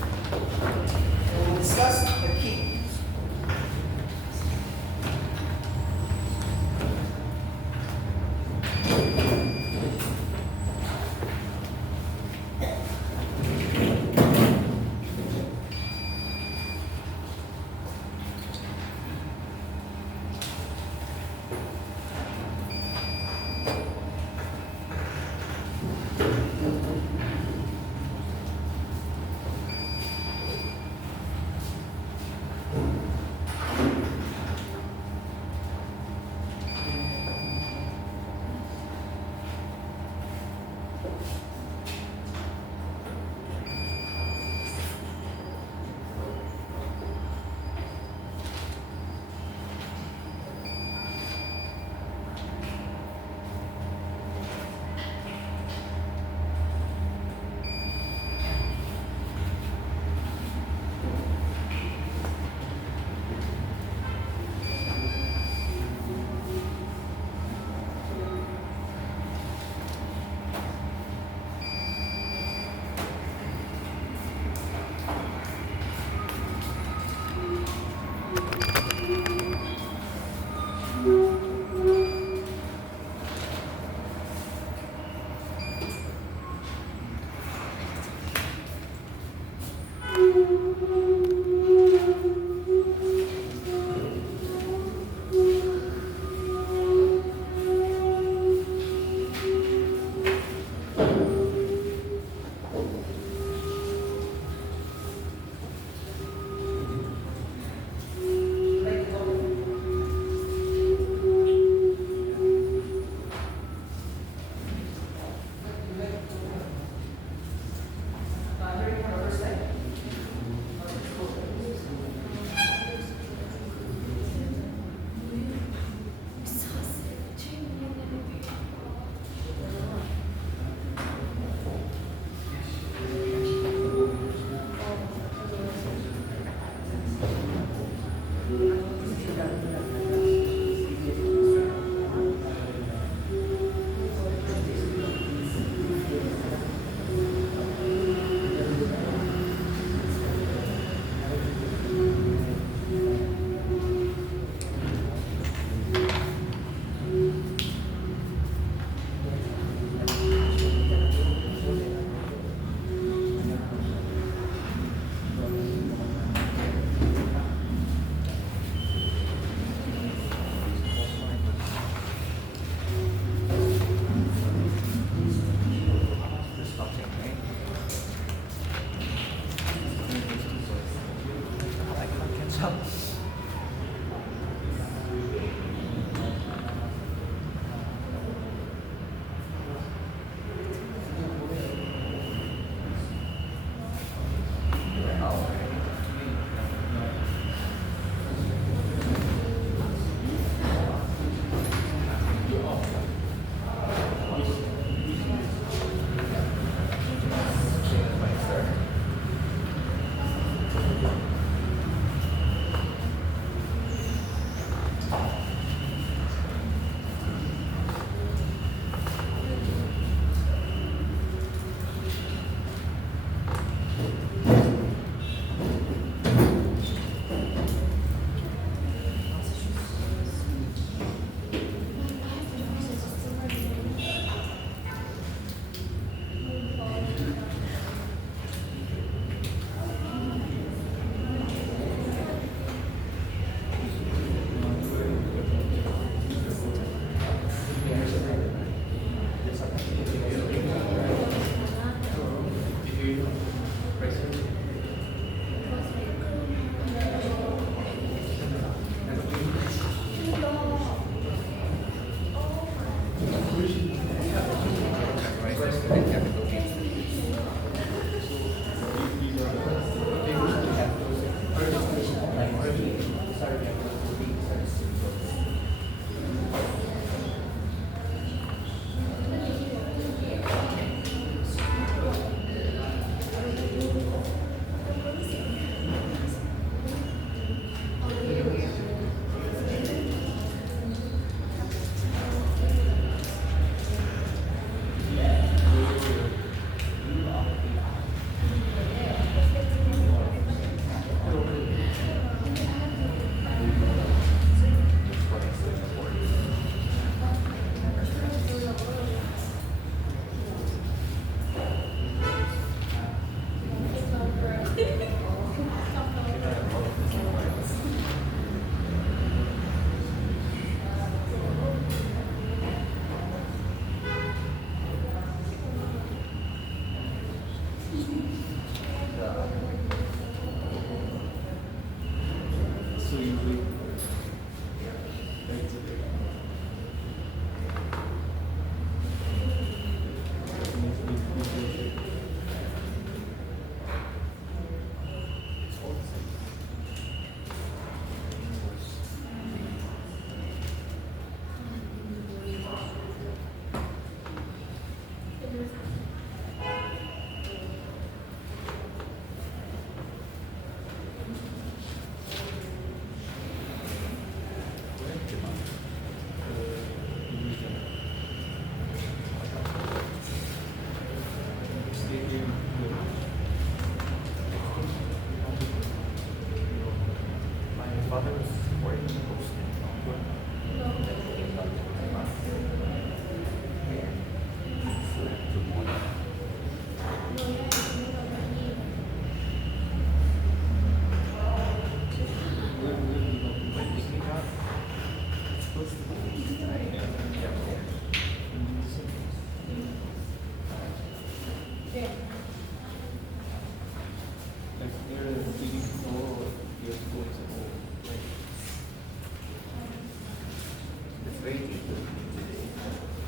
We will discuss the key.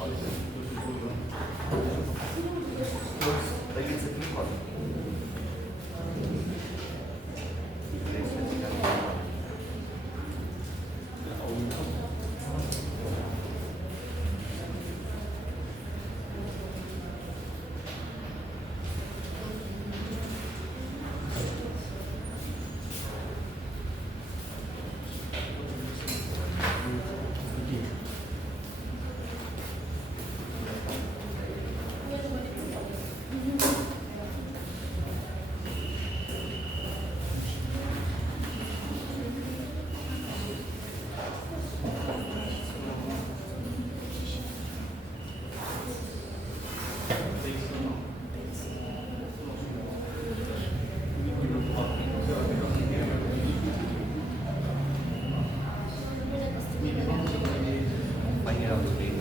Like it's a people. Finding out the big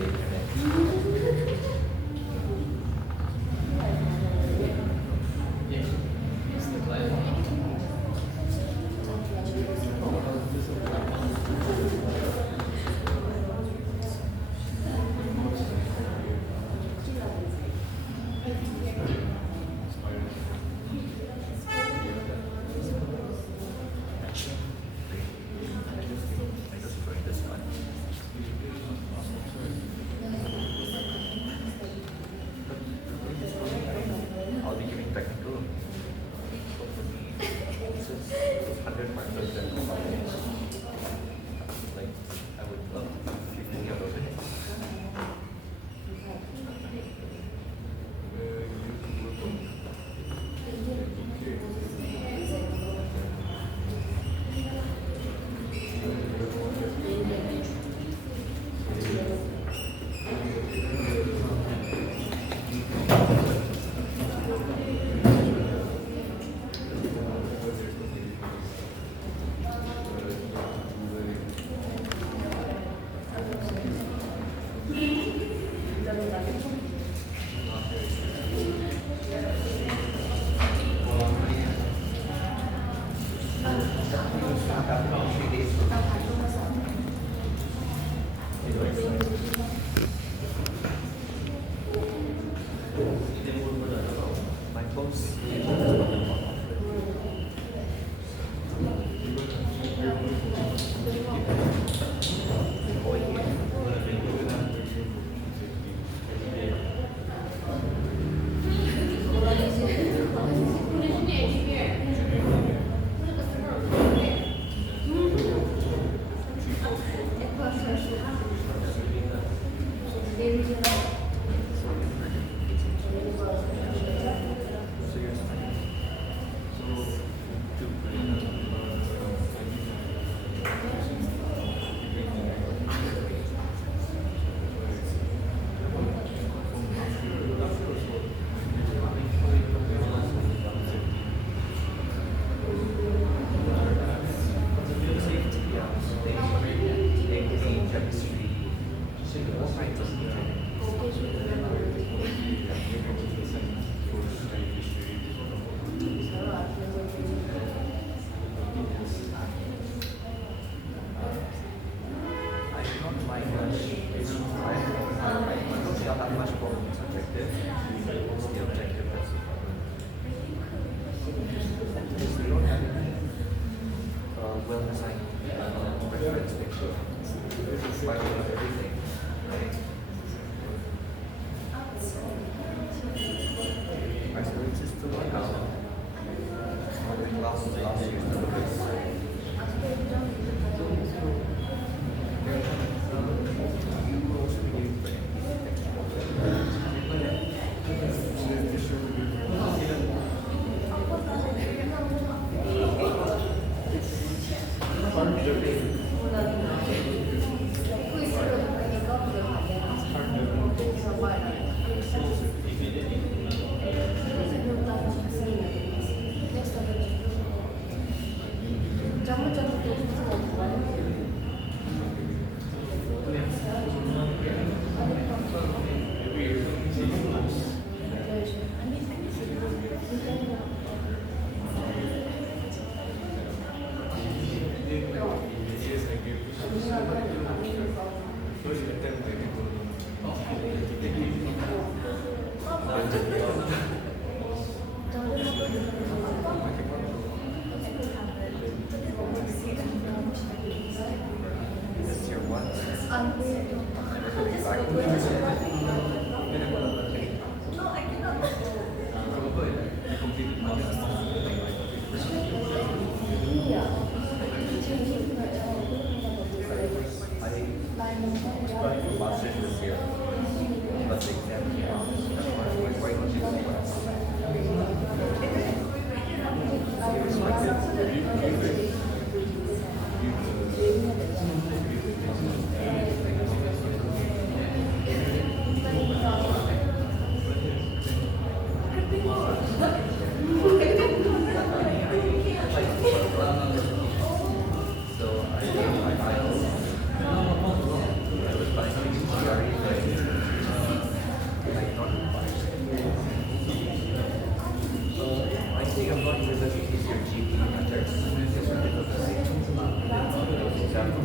I'll be giving technical. So for me, since 100% like I would love 50 out of it. My clothes. This year one. I got for masters this year, but the exam. Why don't you go class? So I IELTS. I was planning to GRE, but I don't buy it. So I think I'm going with the easier GP matters. Example,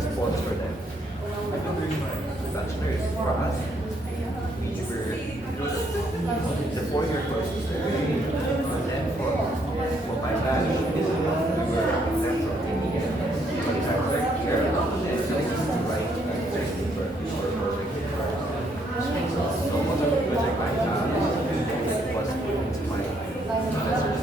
sports for them. Bachelor's for us. We were, it's a 4-year course. And then for my batch, we were exempt from taking it. But I was like, sure, it's like right Thursday for working for us. So one of the project I had was to my professors.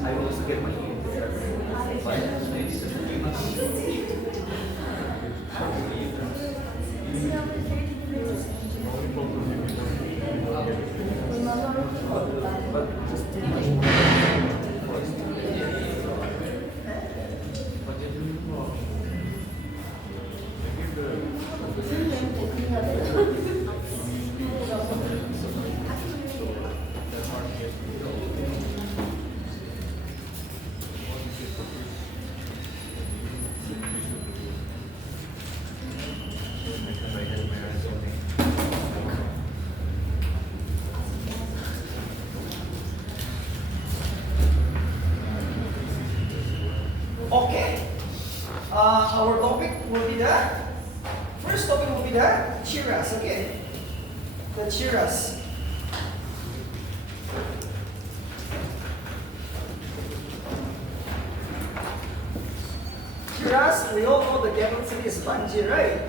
I will just get my but just too much more for us to Okay. Our topic will be the first topic will be the chiras. Okay. The chiras. Chiras, we all know the capital city is Banji, right?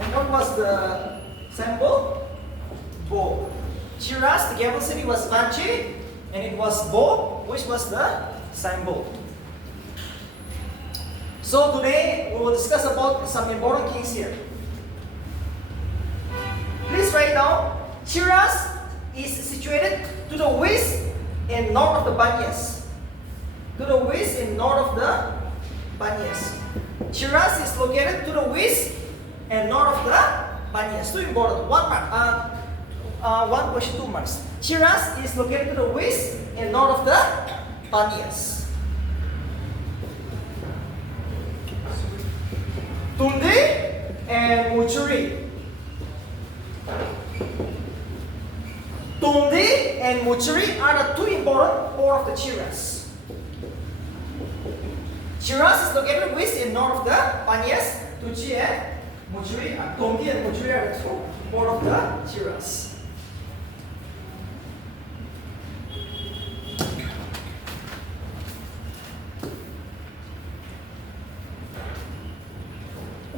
And what was the symbol? Bo. Chiras, the capital city was Banji, and it was Bo, which was the symbol. So today we will discuss about some important things here. Please write down, Chiras is situated to the west and north of the Banyas. To the west and north of the Banyas. Chiras is located to the west and north of the Banyas. Too important. One question, 2 marks. Chiras is located to the west and north of the Banyas. Tunde and Muchuri. Tunde and Muchuri are the 2 important ports of the Chiras. Chiras is located west and north of the Banyas. Tunde and Muchuri and Muchuri are the 2 ports of the Chiras.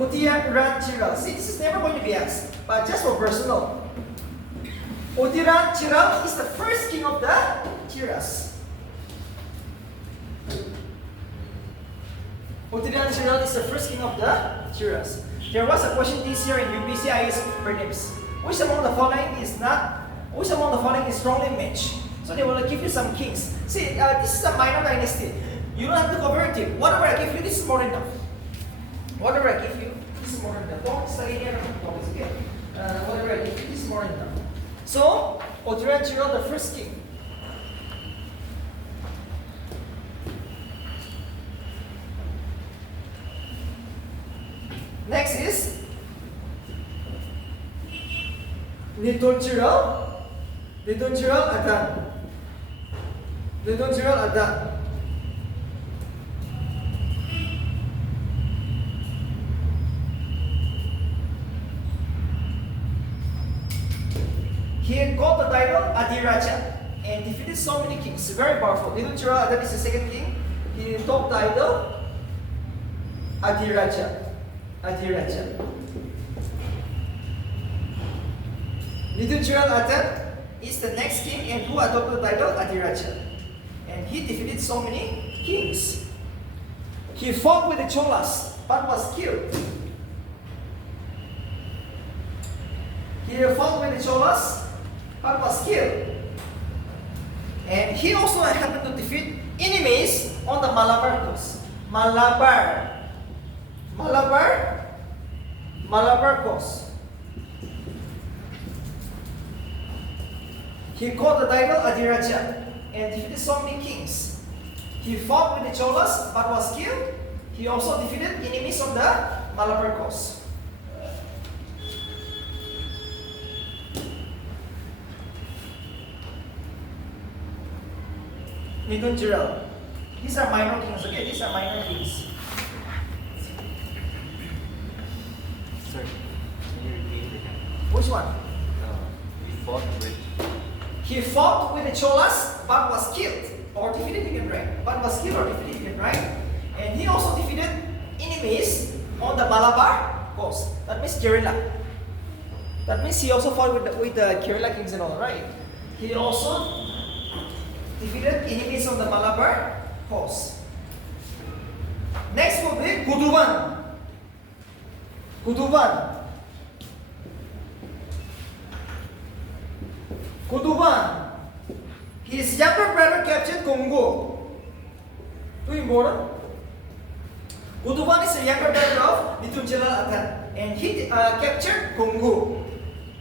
Utiran Chiral. See, this is never going to be asked, but just for personal. Utiran Chiral is the first king of the Chiras. Otiran Chiral is the first king of the Chiras. There was a question this year in UPCI's prelims. Which among the following is strongly matched? So they will give you some kings. See, this is a minor dynasty. You don't have to convert it. Whatever I give you, this is more enough. Whatever I give you, this is more enough. Don't study any other topics, okay? Whatever I give you, this is more enough. So, Otiran Chiral, the first king. Next is Nitunchiral Adan. Nitunchiral Adan. He got the title Adiraja and defeated so many kings. Very powerful. Nitunchiral Adan is the second king. He top title Adiraja. Nitunchiral Adan is the next king and who adopted the title Adiraja. And he defeated so many kings. He fought with the Cholas but was killed. And he also happened to defeat enemies on the Malabar coast. Malabar coast. He got the title Adiraja and defeated so many kings. He fought with the Cholas but was killed. He also defeated enemies on the Malabar coast. Nitunchiral. These are minor kings, okay? These are minor kings. Sir, can you repeat it again? Which one? We fought with He fought with the Cholas but was killed or defeated, you can write. But was killed or defeated, you can write. And he also defeated enemies on the Malabar coast. That means Kerala. That means he also fought with the Kerala kings and all, right? He also defeated enemies on the Malabar coast. Next will be Kutuban. His younger brother captured Congo. Too important. Kutuban is the younger brother of Nitunchiral Adan, and he captured Congo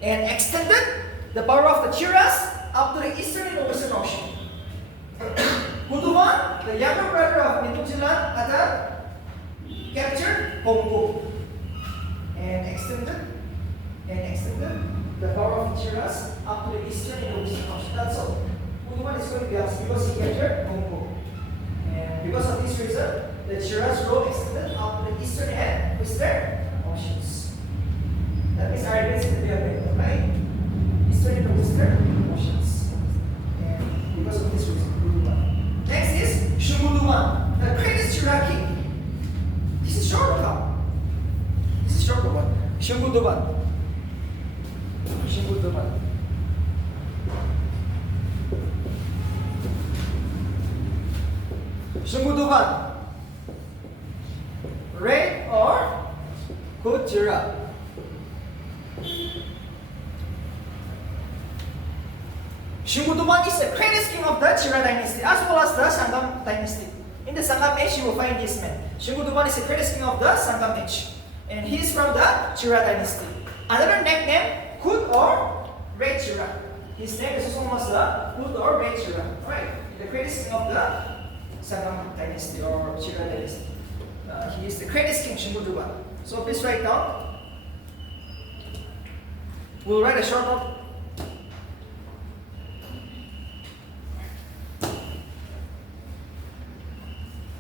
and extended the power of the Chiras up to the eastern and western ocean. Kutuban, the younger brother of Nitunchiral Adan, captured Congo and extended the power of the Chiras up to the eastern and western ocean. That's all. Kutuban is going to be us because he captured Congo. And because of this reason, the Chiras rule extended up to the eastern and western oceans. That means Arabians in the Bay of Bengal, right? Eastern and western oceans. And because of this reason, Kutuban. Next is Shungutuban, the greatest Chira king. This is short one. Shungutuban. Shungutuban. Red or good Chira? Shungutuban is the greatest king of the Chira dynasty as well as the Sangam dynasty. In the Sangam age, you will find this man. Shungutuban is the greatest king of the Sangam age. And he is from the Chira dynasty. Another nickname, Kud or Red Chira. His name is also known as the Kud or Red Chira. Right? The greatest king of the Sangam dynasty or Chira dynasty. He is the greatest king, Shungutuban. So please write down. We'll write a short note.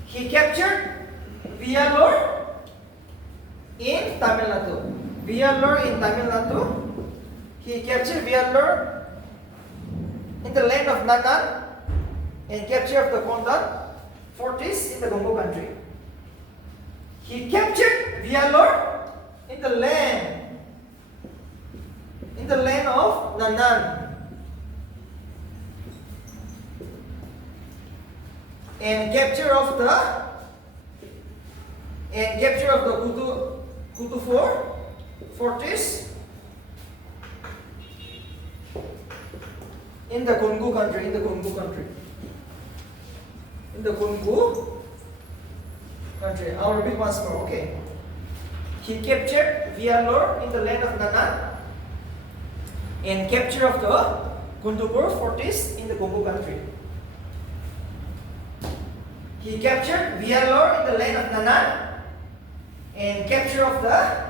He captured Villalour in Tamil Nadu. He captured Villalour in the land of Nanan and capture of the Kondan fortress in the Congo country. He captured Villalour in the land of Nanan and capture of the and capture of the Kutu fortress in the Kongu country. In the Kongu country. I'll repeat once more. Okay. He captured Vialor in the land of Nanan and capture of the Kundupur fortress in the Kongu country. He captured Vialor in the land of Nanan and capture of the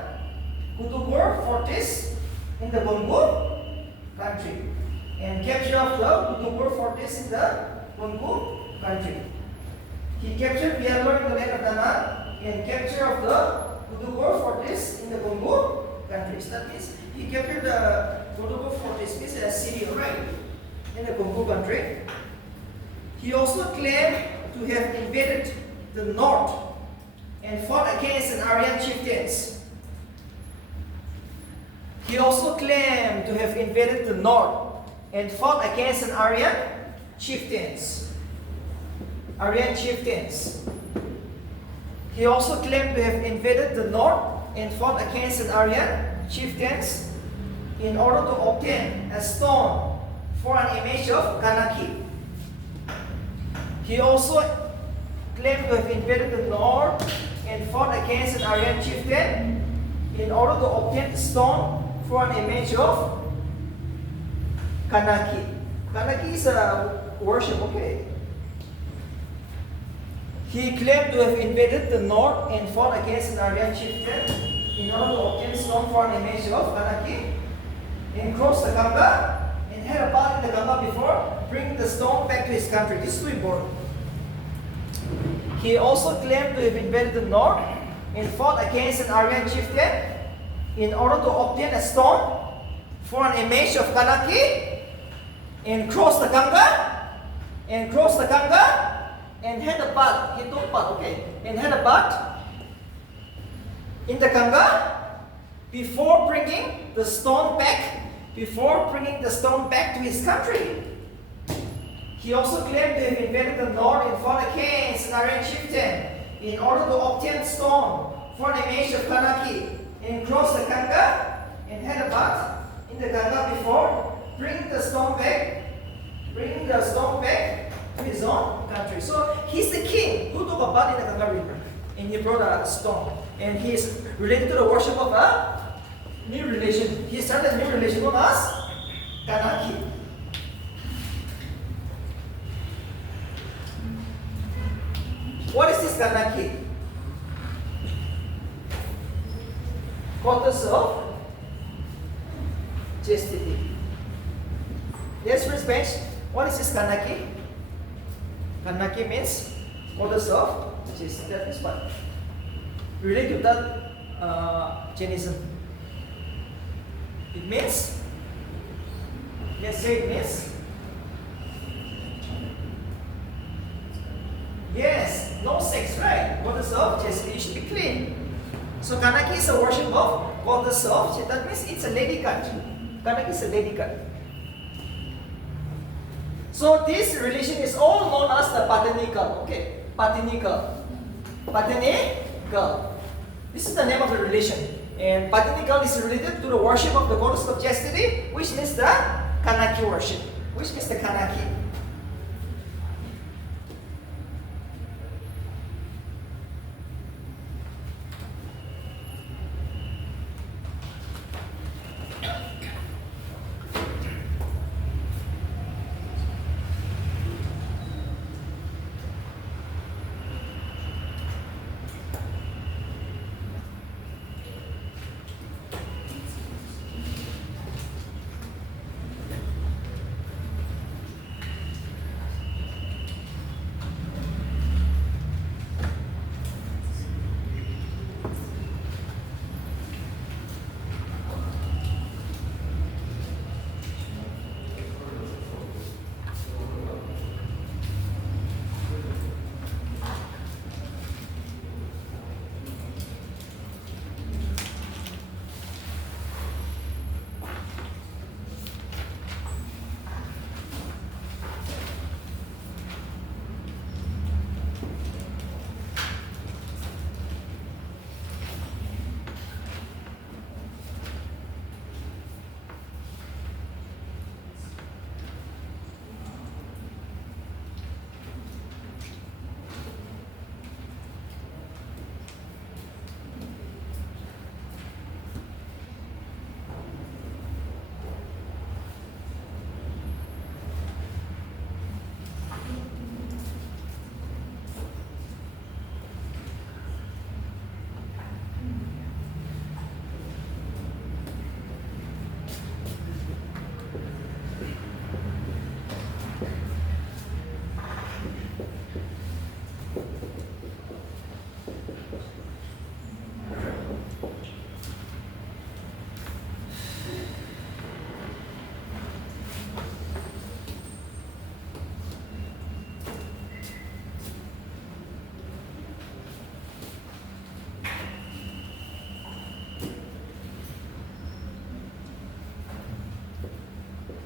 Kutupur fortress in the Kongu country. And capture of the Kutupur fortress in the Kongu country. He captured Vialor in the land of Nanan and capture of the Kutupur fortress in the Kongu countries. That means he captured the Kutupur fortress, means a city, right, in the Kongu country. He also claimed to have invaded the north and fought against an Aryan chieftains. He also claimed to have invaded the north and fought against an Aryan chieftains. He also claimed to have invaded the north and fought against an Aryan chieftains in order to obtain a stone for an image of Kanaki. He also claimed to have invaded the north and fought against an Aryan chieftain in order to obtain a stone for an image of Kanaki. Kanaki is a worship, okay. He claimed to have invaded the north and fought against an Aryan chieftain in order to obtain stone for an image of Kanaki, and crossed the Ganga and had a bath in the Ganga before bringing the stone back to his country. This is too important. He also claimed to have invaded the north and fought against an Aryan chieftain in order to obtain a stone for an image of Kanaki, and crossed the Ganga and had a bath. He took bath, okay, and had a bath in the Ganga before bringing the stone back to his country. He also claimed to have invaded the north and fought against an Aryan chieftain in order to obtain stone for an image of Kanaki, and crossed the Ganga and had a bath in the Ganga before bringing the stone back to his own country. So he's the king who took a bath in the Ganga river, and he brought a stone, and he is related to the worship of a new relation. He started a new relation known as Kanaki. What is this Kanaki? Goddess of chastity. Yes, first bench. What is this Kanaki? Kanaki means goddess of chastity. That is what? Related to that Jainism. It means, let's say it means, yes, no sex, right? Goddess of chastity, you should be clean. So Kanaki is a worship of goddess of chastity. That means it's a lady god. Kanaki is a lady god. So this relation is all known as the Patinical. Okay, Patinical. This is the name of the relation. And Patinical is related to the worship of the goddess of chastity, which means the Kanaki worship. Which means the Kanaki.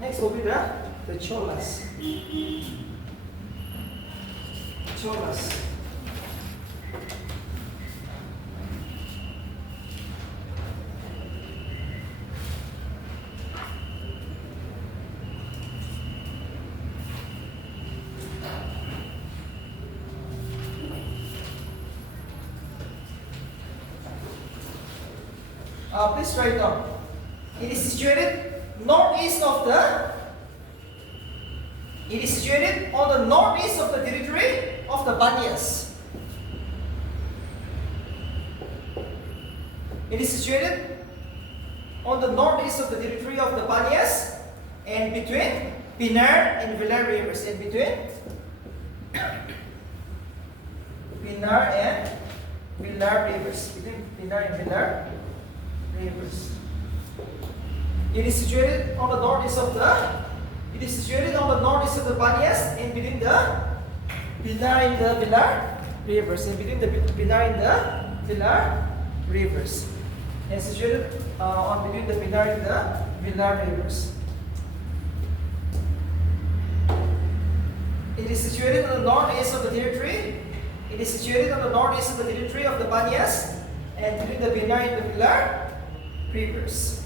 Next will be the Cholas. Cholas. Please write down. It is situated northeast of the. It is situated on the northeast of the territory of the Banyas. It is situated on the northeast of the territory of the Banyas and between Pinar and Villar rivers. And between Pinar and Villar rivers. Between Pinar and Villar rivers. It is situated on the northeast of the. It is situated on the northeast of the Banyas and between the Pinar and the Villar rivers. And between the Pinar and the Villar rivers. And situated on between the Pinar and the Villar rivers. It is situated on the northeast of the territory. It is situated on the northeast of the territory of the Banyas and between the Pinar and the Villar rivers.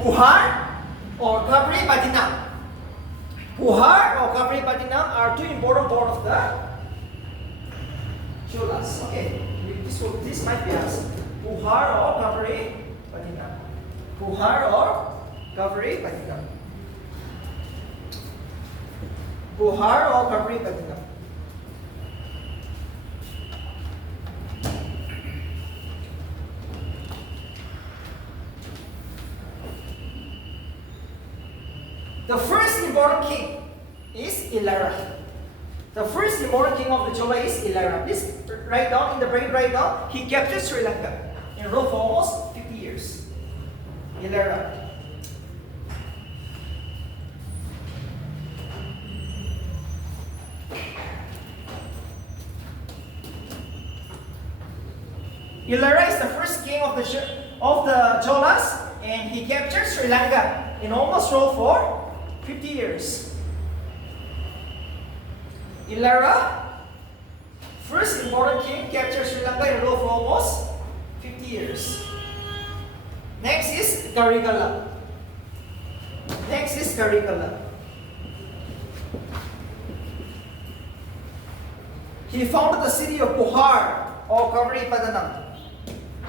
Puhar or Kabri Batinam. Puhar or Kabri Batinam are two important parts of the Cholas. Okay, this might be asked. Puhar or Kabri Batinam. Puhar or Kabri Batinam. Puhar or Kabri Batinam. The first important king is Ilara. The first important king of the Chola is Ilara. Please write down in the brain, write down. He captured Sri Lanka and ruled for almost 50 years. Ilara. Ilara is the first king of the Cholas, and he captured Sri Lanka and almost ruled for 50 years. Ilara, first important king, captured Sri Lanka and ruled for almost 50 years. Next is Karigala. Next is Karigala. He founded the city of Puhar or Kabri Padanam.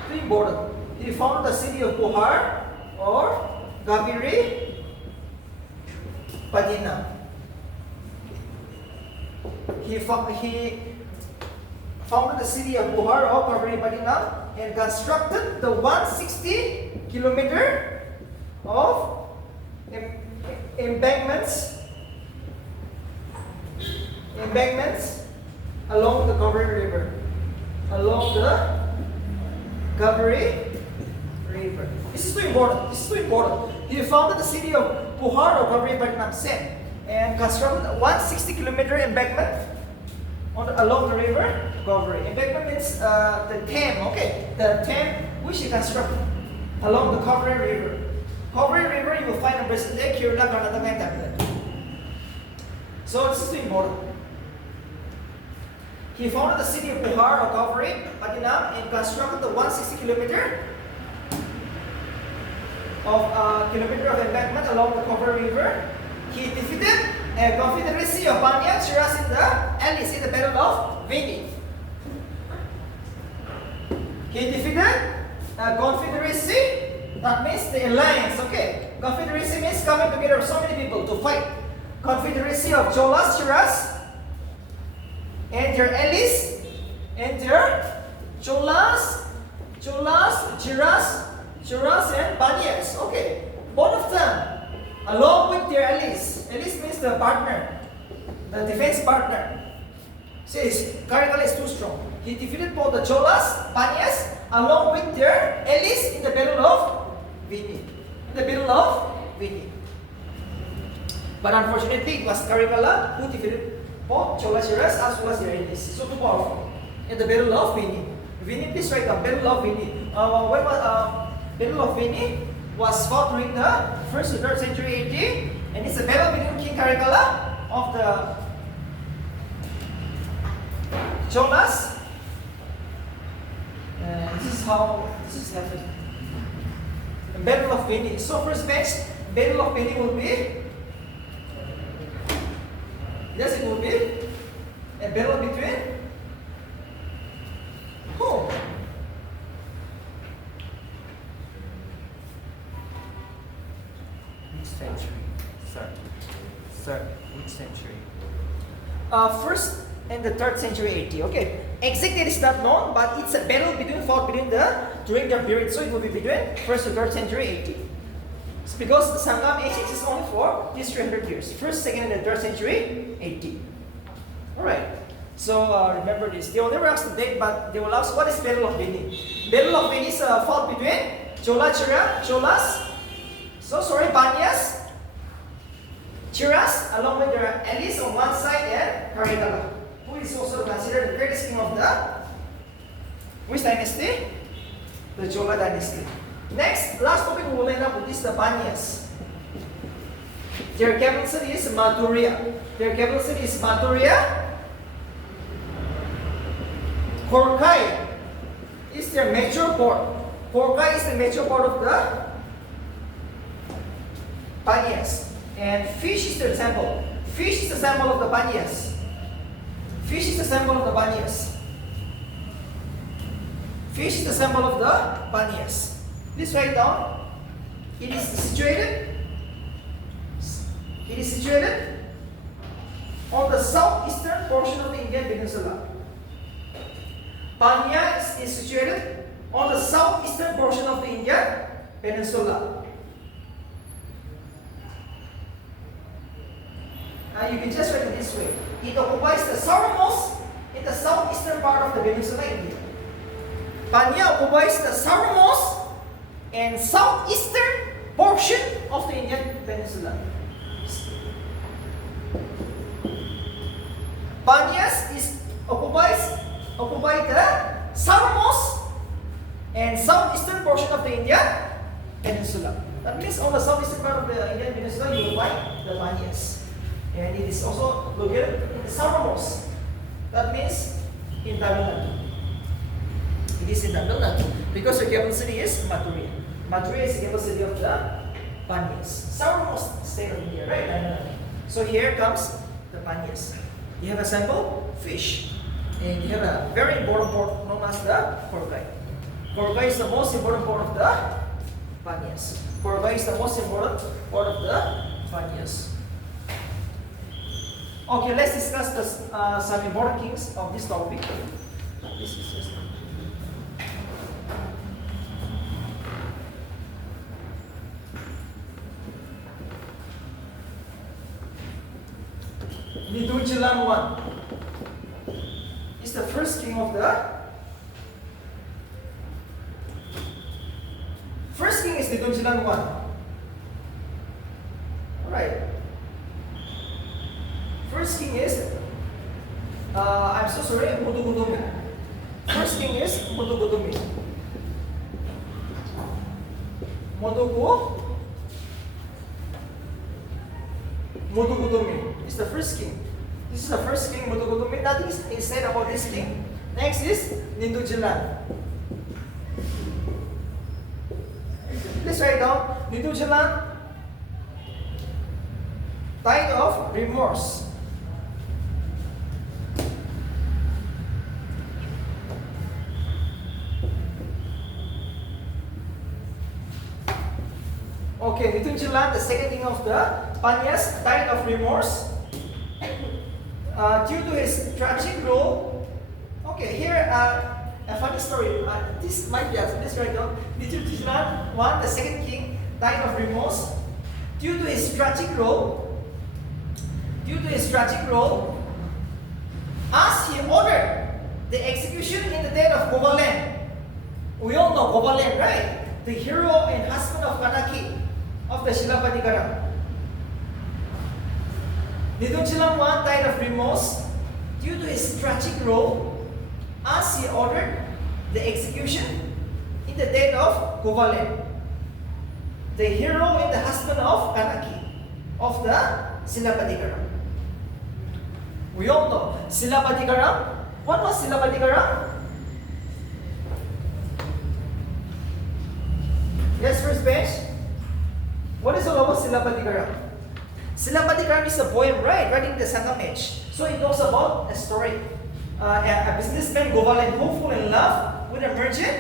Very important. He founded the city of Puhar or Gabiri Padina. He founded the city of Puhar or Kabri Padina and constructed the 160 kilometer of embankments along the Kabri River. Along the Kabri River. This is too important. This is too important. He founded the city of Puhar or Kabri Patnam Sen and constructed a 160 kilometer embankment along the river Kabri. Embankment means the dam, okay? The dam which he constructed along the Kabri River. Kabri River you will find in present day Kerala, Karnataka and Tamil Nadu. So this is too important. He founded the city of Puhar or Kabri Patnam and constructed the 160 kilometer of embankment along the Kabri River. He defeated a confederacy of Banyan Shiraz in the Alice in the Battle of Veni. He defeated a confederacy, that means the alliance, okay? Confederacy means coming together of so many people to fight. Confederacy of Cholas, Shiraz, and their allies, and their Cholas, Shiraz and Banyas. Okay, both of them, along with their allies. Allies means the partner, the defense partner. Says Karigala is too strong. He defeated both the Cholas, Banyas, along with their allies in the Battle of Vini. In the Battle of Vini. But unfortunately, it was Karikala who defeated both Cholasiras as well as their allies. So too powerful. In the Battle of Vini. Vini, please write down. Battle of Vini. When was Battle of Vini was fought during the 1st to 3rd century AD, and it's a battle between King Karikala of the Cholas. This is happening. Battle of Vini. So first match, Battle of Vini will be. Yes, it will be a battle between who? Which century? Sir, which century? 1st and the 3rd century AD. Okay, exact date is not known, but it's a battle fought during their period. So it will be between 1st to 3rd century AD. It's because the Sangam age exists only for these 300 years. 1st, 2nd, and the 3rd century AD. Alright. So remember this. They will never ask the date, but they will ask what is Battle of Vini. Battle of Vini is fought between Banyas, Chiras, along with their allies on one side, and Karikala, who is also considered the greatest king of the which dynasty? The Chola dynasty. Next, last topic we will end up with is the Banyas. Their capital city is Maturia. Korkai is their major port. Korkai is the major port of the Banyas. And fish is their temple. Fish is the symbol of the Banyas. Fish is the symbol of the Banyas. Fish is the symbol of the Banyas. Please write down. It is situated on the southeastern portion of the Indian Peninsula. Panya is situated on the southeastern portion of the Indian Peninsula. You can just write it this way. It occupies the southernmost in the southeastern part of the Peninsula India. Panya occupies the southernmost and southeastern portion of the Indian Peninsula. Banyas occupy the southernmost and southeastern portion of the Indian Peninsula. That means on the southeastern part of the Indian Peninsula you will find the Banyas. And it is also located in the southernmost. That means in Tamil Nadu. It is in Tamil Nadu because the capital city is Madurai. Madurai is the capital city of the Banyas. Southernmost state of India, right? Tamil Nadu. So here comes the Banyas. You have a sample fish, and you have a very important port known as the Korkai. Korkai is the most important port of the Banyas. Korkai is the most important port of the Banyas. Okay, let's discuss some important kings of this topic. This is just Nidujilan I is the first king of the. First king is Nidujilan I. Alright. First king is, I'm so sorry, Mudugudumi. First king is Mudugudumi. Mudugudumi is the first king. This is the first king, Mudugudumi. Nothing is said about this king. Next is Nindujilan. Please write down Nindujilan died of remorse. Okay, Nidujilan, the second king of the Banyas, died of remorse due to his tragic role. Okay, here a funny story. This might be this right now. Nidujilan I, the second king, died of remorse due to his tragic role. As he ordered the execution in the death of Govalan, We all know Gopalen, right? The hero and husband of Kanaki of the Silapati Karam. Nidunchilam I died of remorse due to his tragic role as he ordered the execution in the death of Gopalen, the hero and the husband of Kanaki of the Silapati Karam. We all know Silapati Karam. What was Silapati Karam? Yes, first bench. What is all about Silapati Karam? Silapati Karam is a poem, right? Writing the Sangam age. So it talks about a story. A businessman Gopalen who fell in love with a merchant,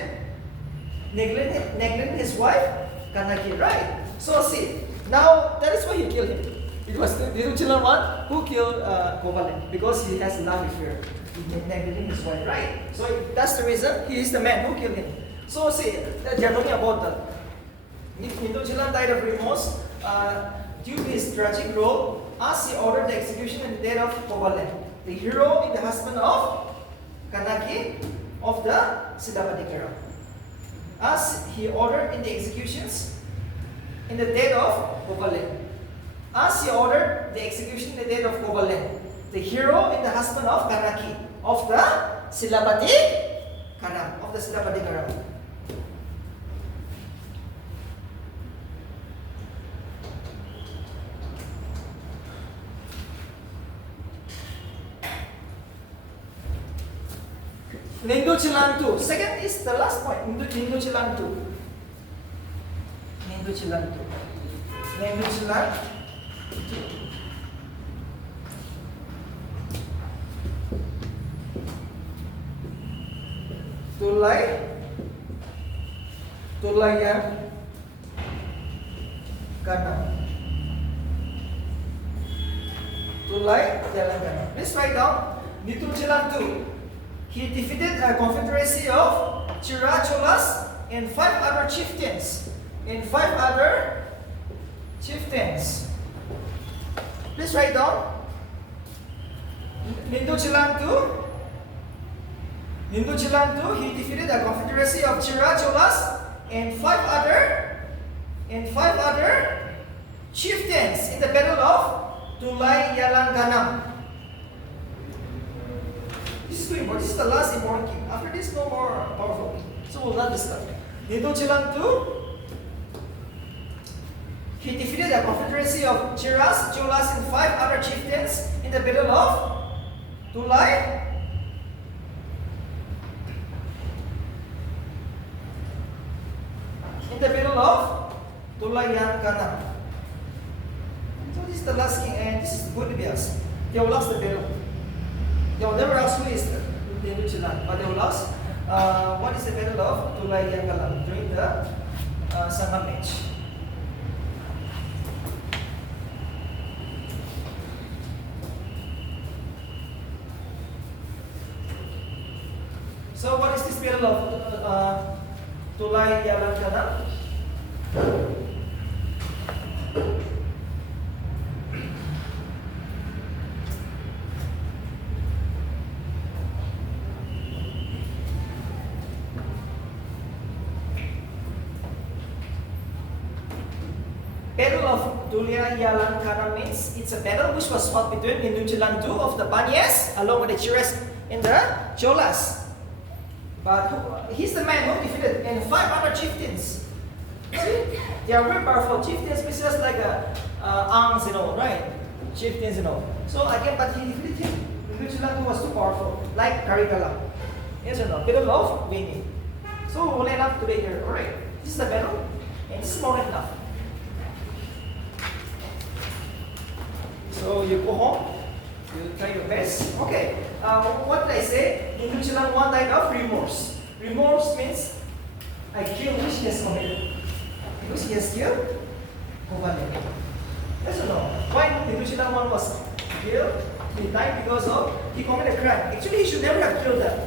neglecting his wife, Kanaki, right? So see, now that is why he killed him. It was the Nidunchilam I who killed Gopalen because he has love affair. He neglecting his wife, right? So that's the reason he is the man who killed him. So see, they are talking about that. Nidunchilam died of remorse due to his tragic role as he ordered the execution and the death of Gopalen, the hero and the husband of Kanaki of the Silapati Karam. As he ordered in the executions in the death of Gopalen. As he ordered the execution in the death of Gopalen, the hero and the husband of Kanaki of the Silapati Karam, of the Silapati Karam. Ninduchilan 2. Second is the last point. Ninduchilan 2. Ninduchilan 2. Ninduchilan 2. Tulayan Kanam. Tulay Jalan Kanam. Please write down Ninduchilan 2. He defeated a confederacy of Chiracholas and 5 other chieftains. Please write down. Ninduchilan 2. He defeated a confederacy of Chiracholas and 5 other chieftains in the battle of Tulay Yalanganam. This is too important. This is the last important king. After this, no more powerful king. So we'll not discuss. Ninduchilan 2. He defeated a confederacy of Chiras, Cholas, and 5 other chieftains in the battle of Tulay. In the battle of Tulayankanam. So this is the last king, and this is going to be us. They will lose the battle. They will never ask who is the Ninduchilan, but they will ask what is the battle of Tulayankanam during the Sangam age. So what is this battle of Tulayankanam? Battle of Tulayankanam means it's a battle which was fought between Ninduchilan II of the Banyas along with the Chiras and the Cholas. But he's the man who defeated and 5 other chieftains. See, they are very powerful chieftains, just like Angs and all, right? Chieftains and all. So again, but he defeated him. Ninduchilan II was too powerful, like Karikala. Yes or no? Battle of Winnie. So we'll end up today here. Alright, this is the battle, and this is more than enough. So you go home, you try your best. Okay, what did I say? Ninduchilan I died of remorse. Remorse means I killed which he has committed. Because he has killed Gopalen. Yes or no? Why Ninduchilan I was killed? He died because of he committed a crime. Actually, he should never have killed them.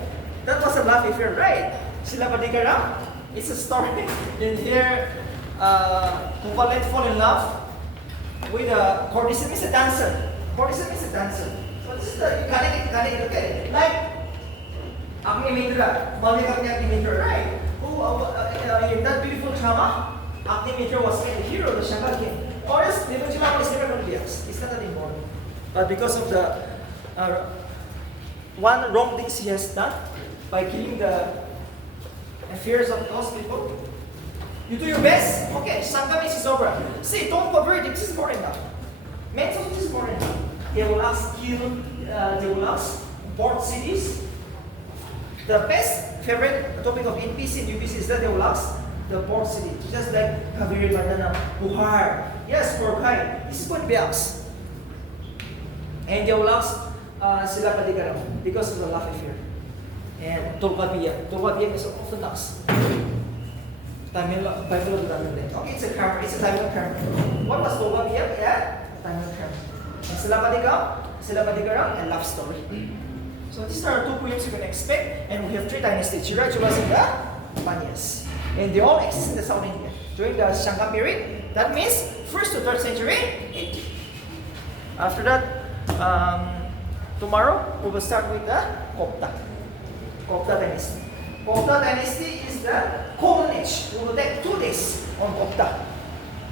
That was a love affair, right? Silapati Karam. It's a story. In here, Gopalen fall in love with a courtesan is a dancer. Courtesan is a dancer. So this is the okay. Like Agni Mitra, Malika Agni Mitra, right? Who in that beautiful drama, Agnimitri was made the hero of the Sangam king. Or else, Nirvanjana is never going to be asked. It's not that important. But because of the one wrong things he has done by killing the affairs of those people, you do your best. Okay, Sangam is over. See, don't worry. This is boring now. Mental, this is boring now. They will ask you. They will ask port cities. The best favorite topic of NPC and UPC is that they will ask the port city, just like Kaveri, Bandana, Buhar. Yes, Boracay. This is going to be asked. And they will ask Silapadigaram because of the love affair. And Tulkabiyak. Tulkabiyak is often asked. Tamil Bible of Tamil. Okay, it's a grammar. It's a Tamil grammar. What was Tulkabiyak? Yeah, Tamil grammar. And Silapadigaram, and love story. So these are 2 poems you can expect, and we have 3 dynasties: Chira, Chulas, and the Panyas. And they all exist in the South India during the Sangam period. That means 1st to 3rd century AD. After that, tomorrow we will start with the Gupta dynasty. Gupta dynasty is the golden age. We will take 2 days on Gupta.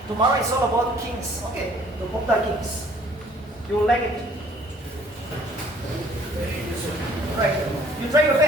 Tomorrow is all about kings. Okay, the Gupta kings. You will like it. Right. You try your best.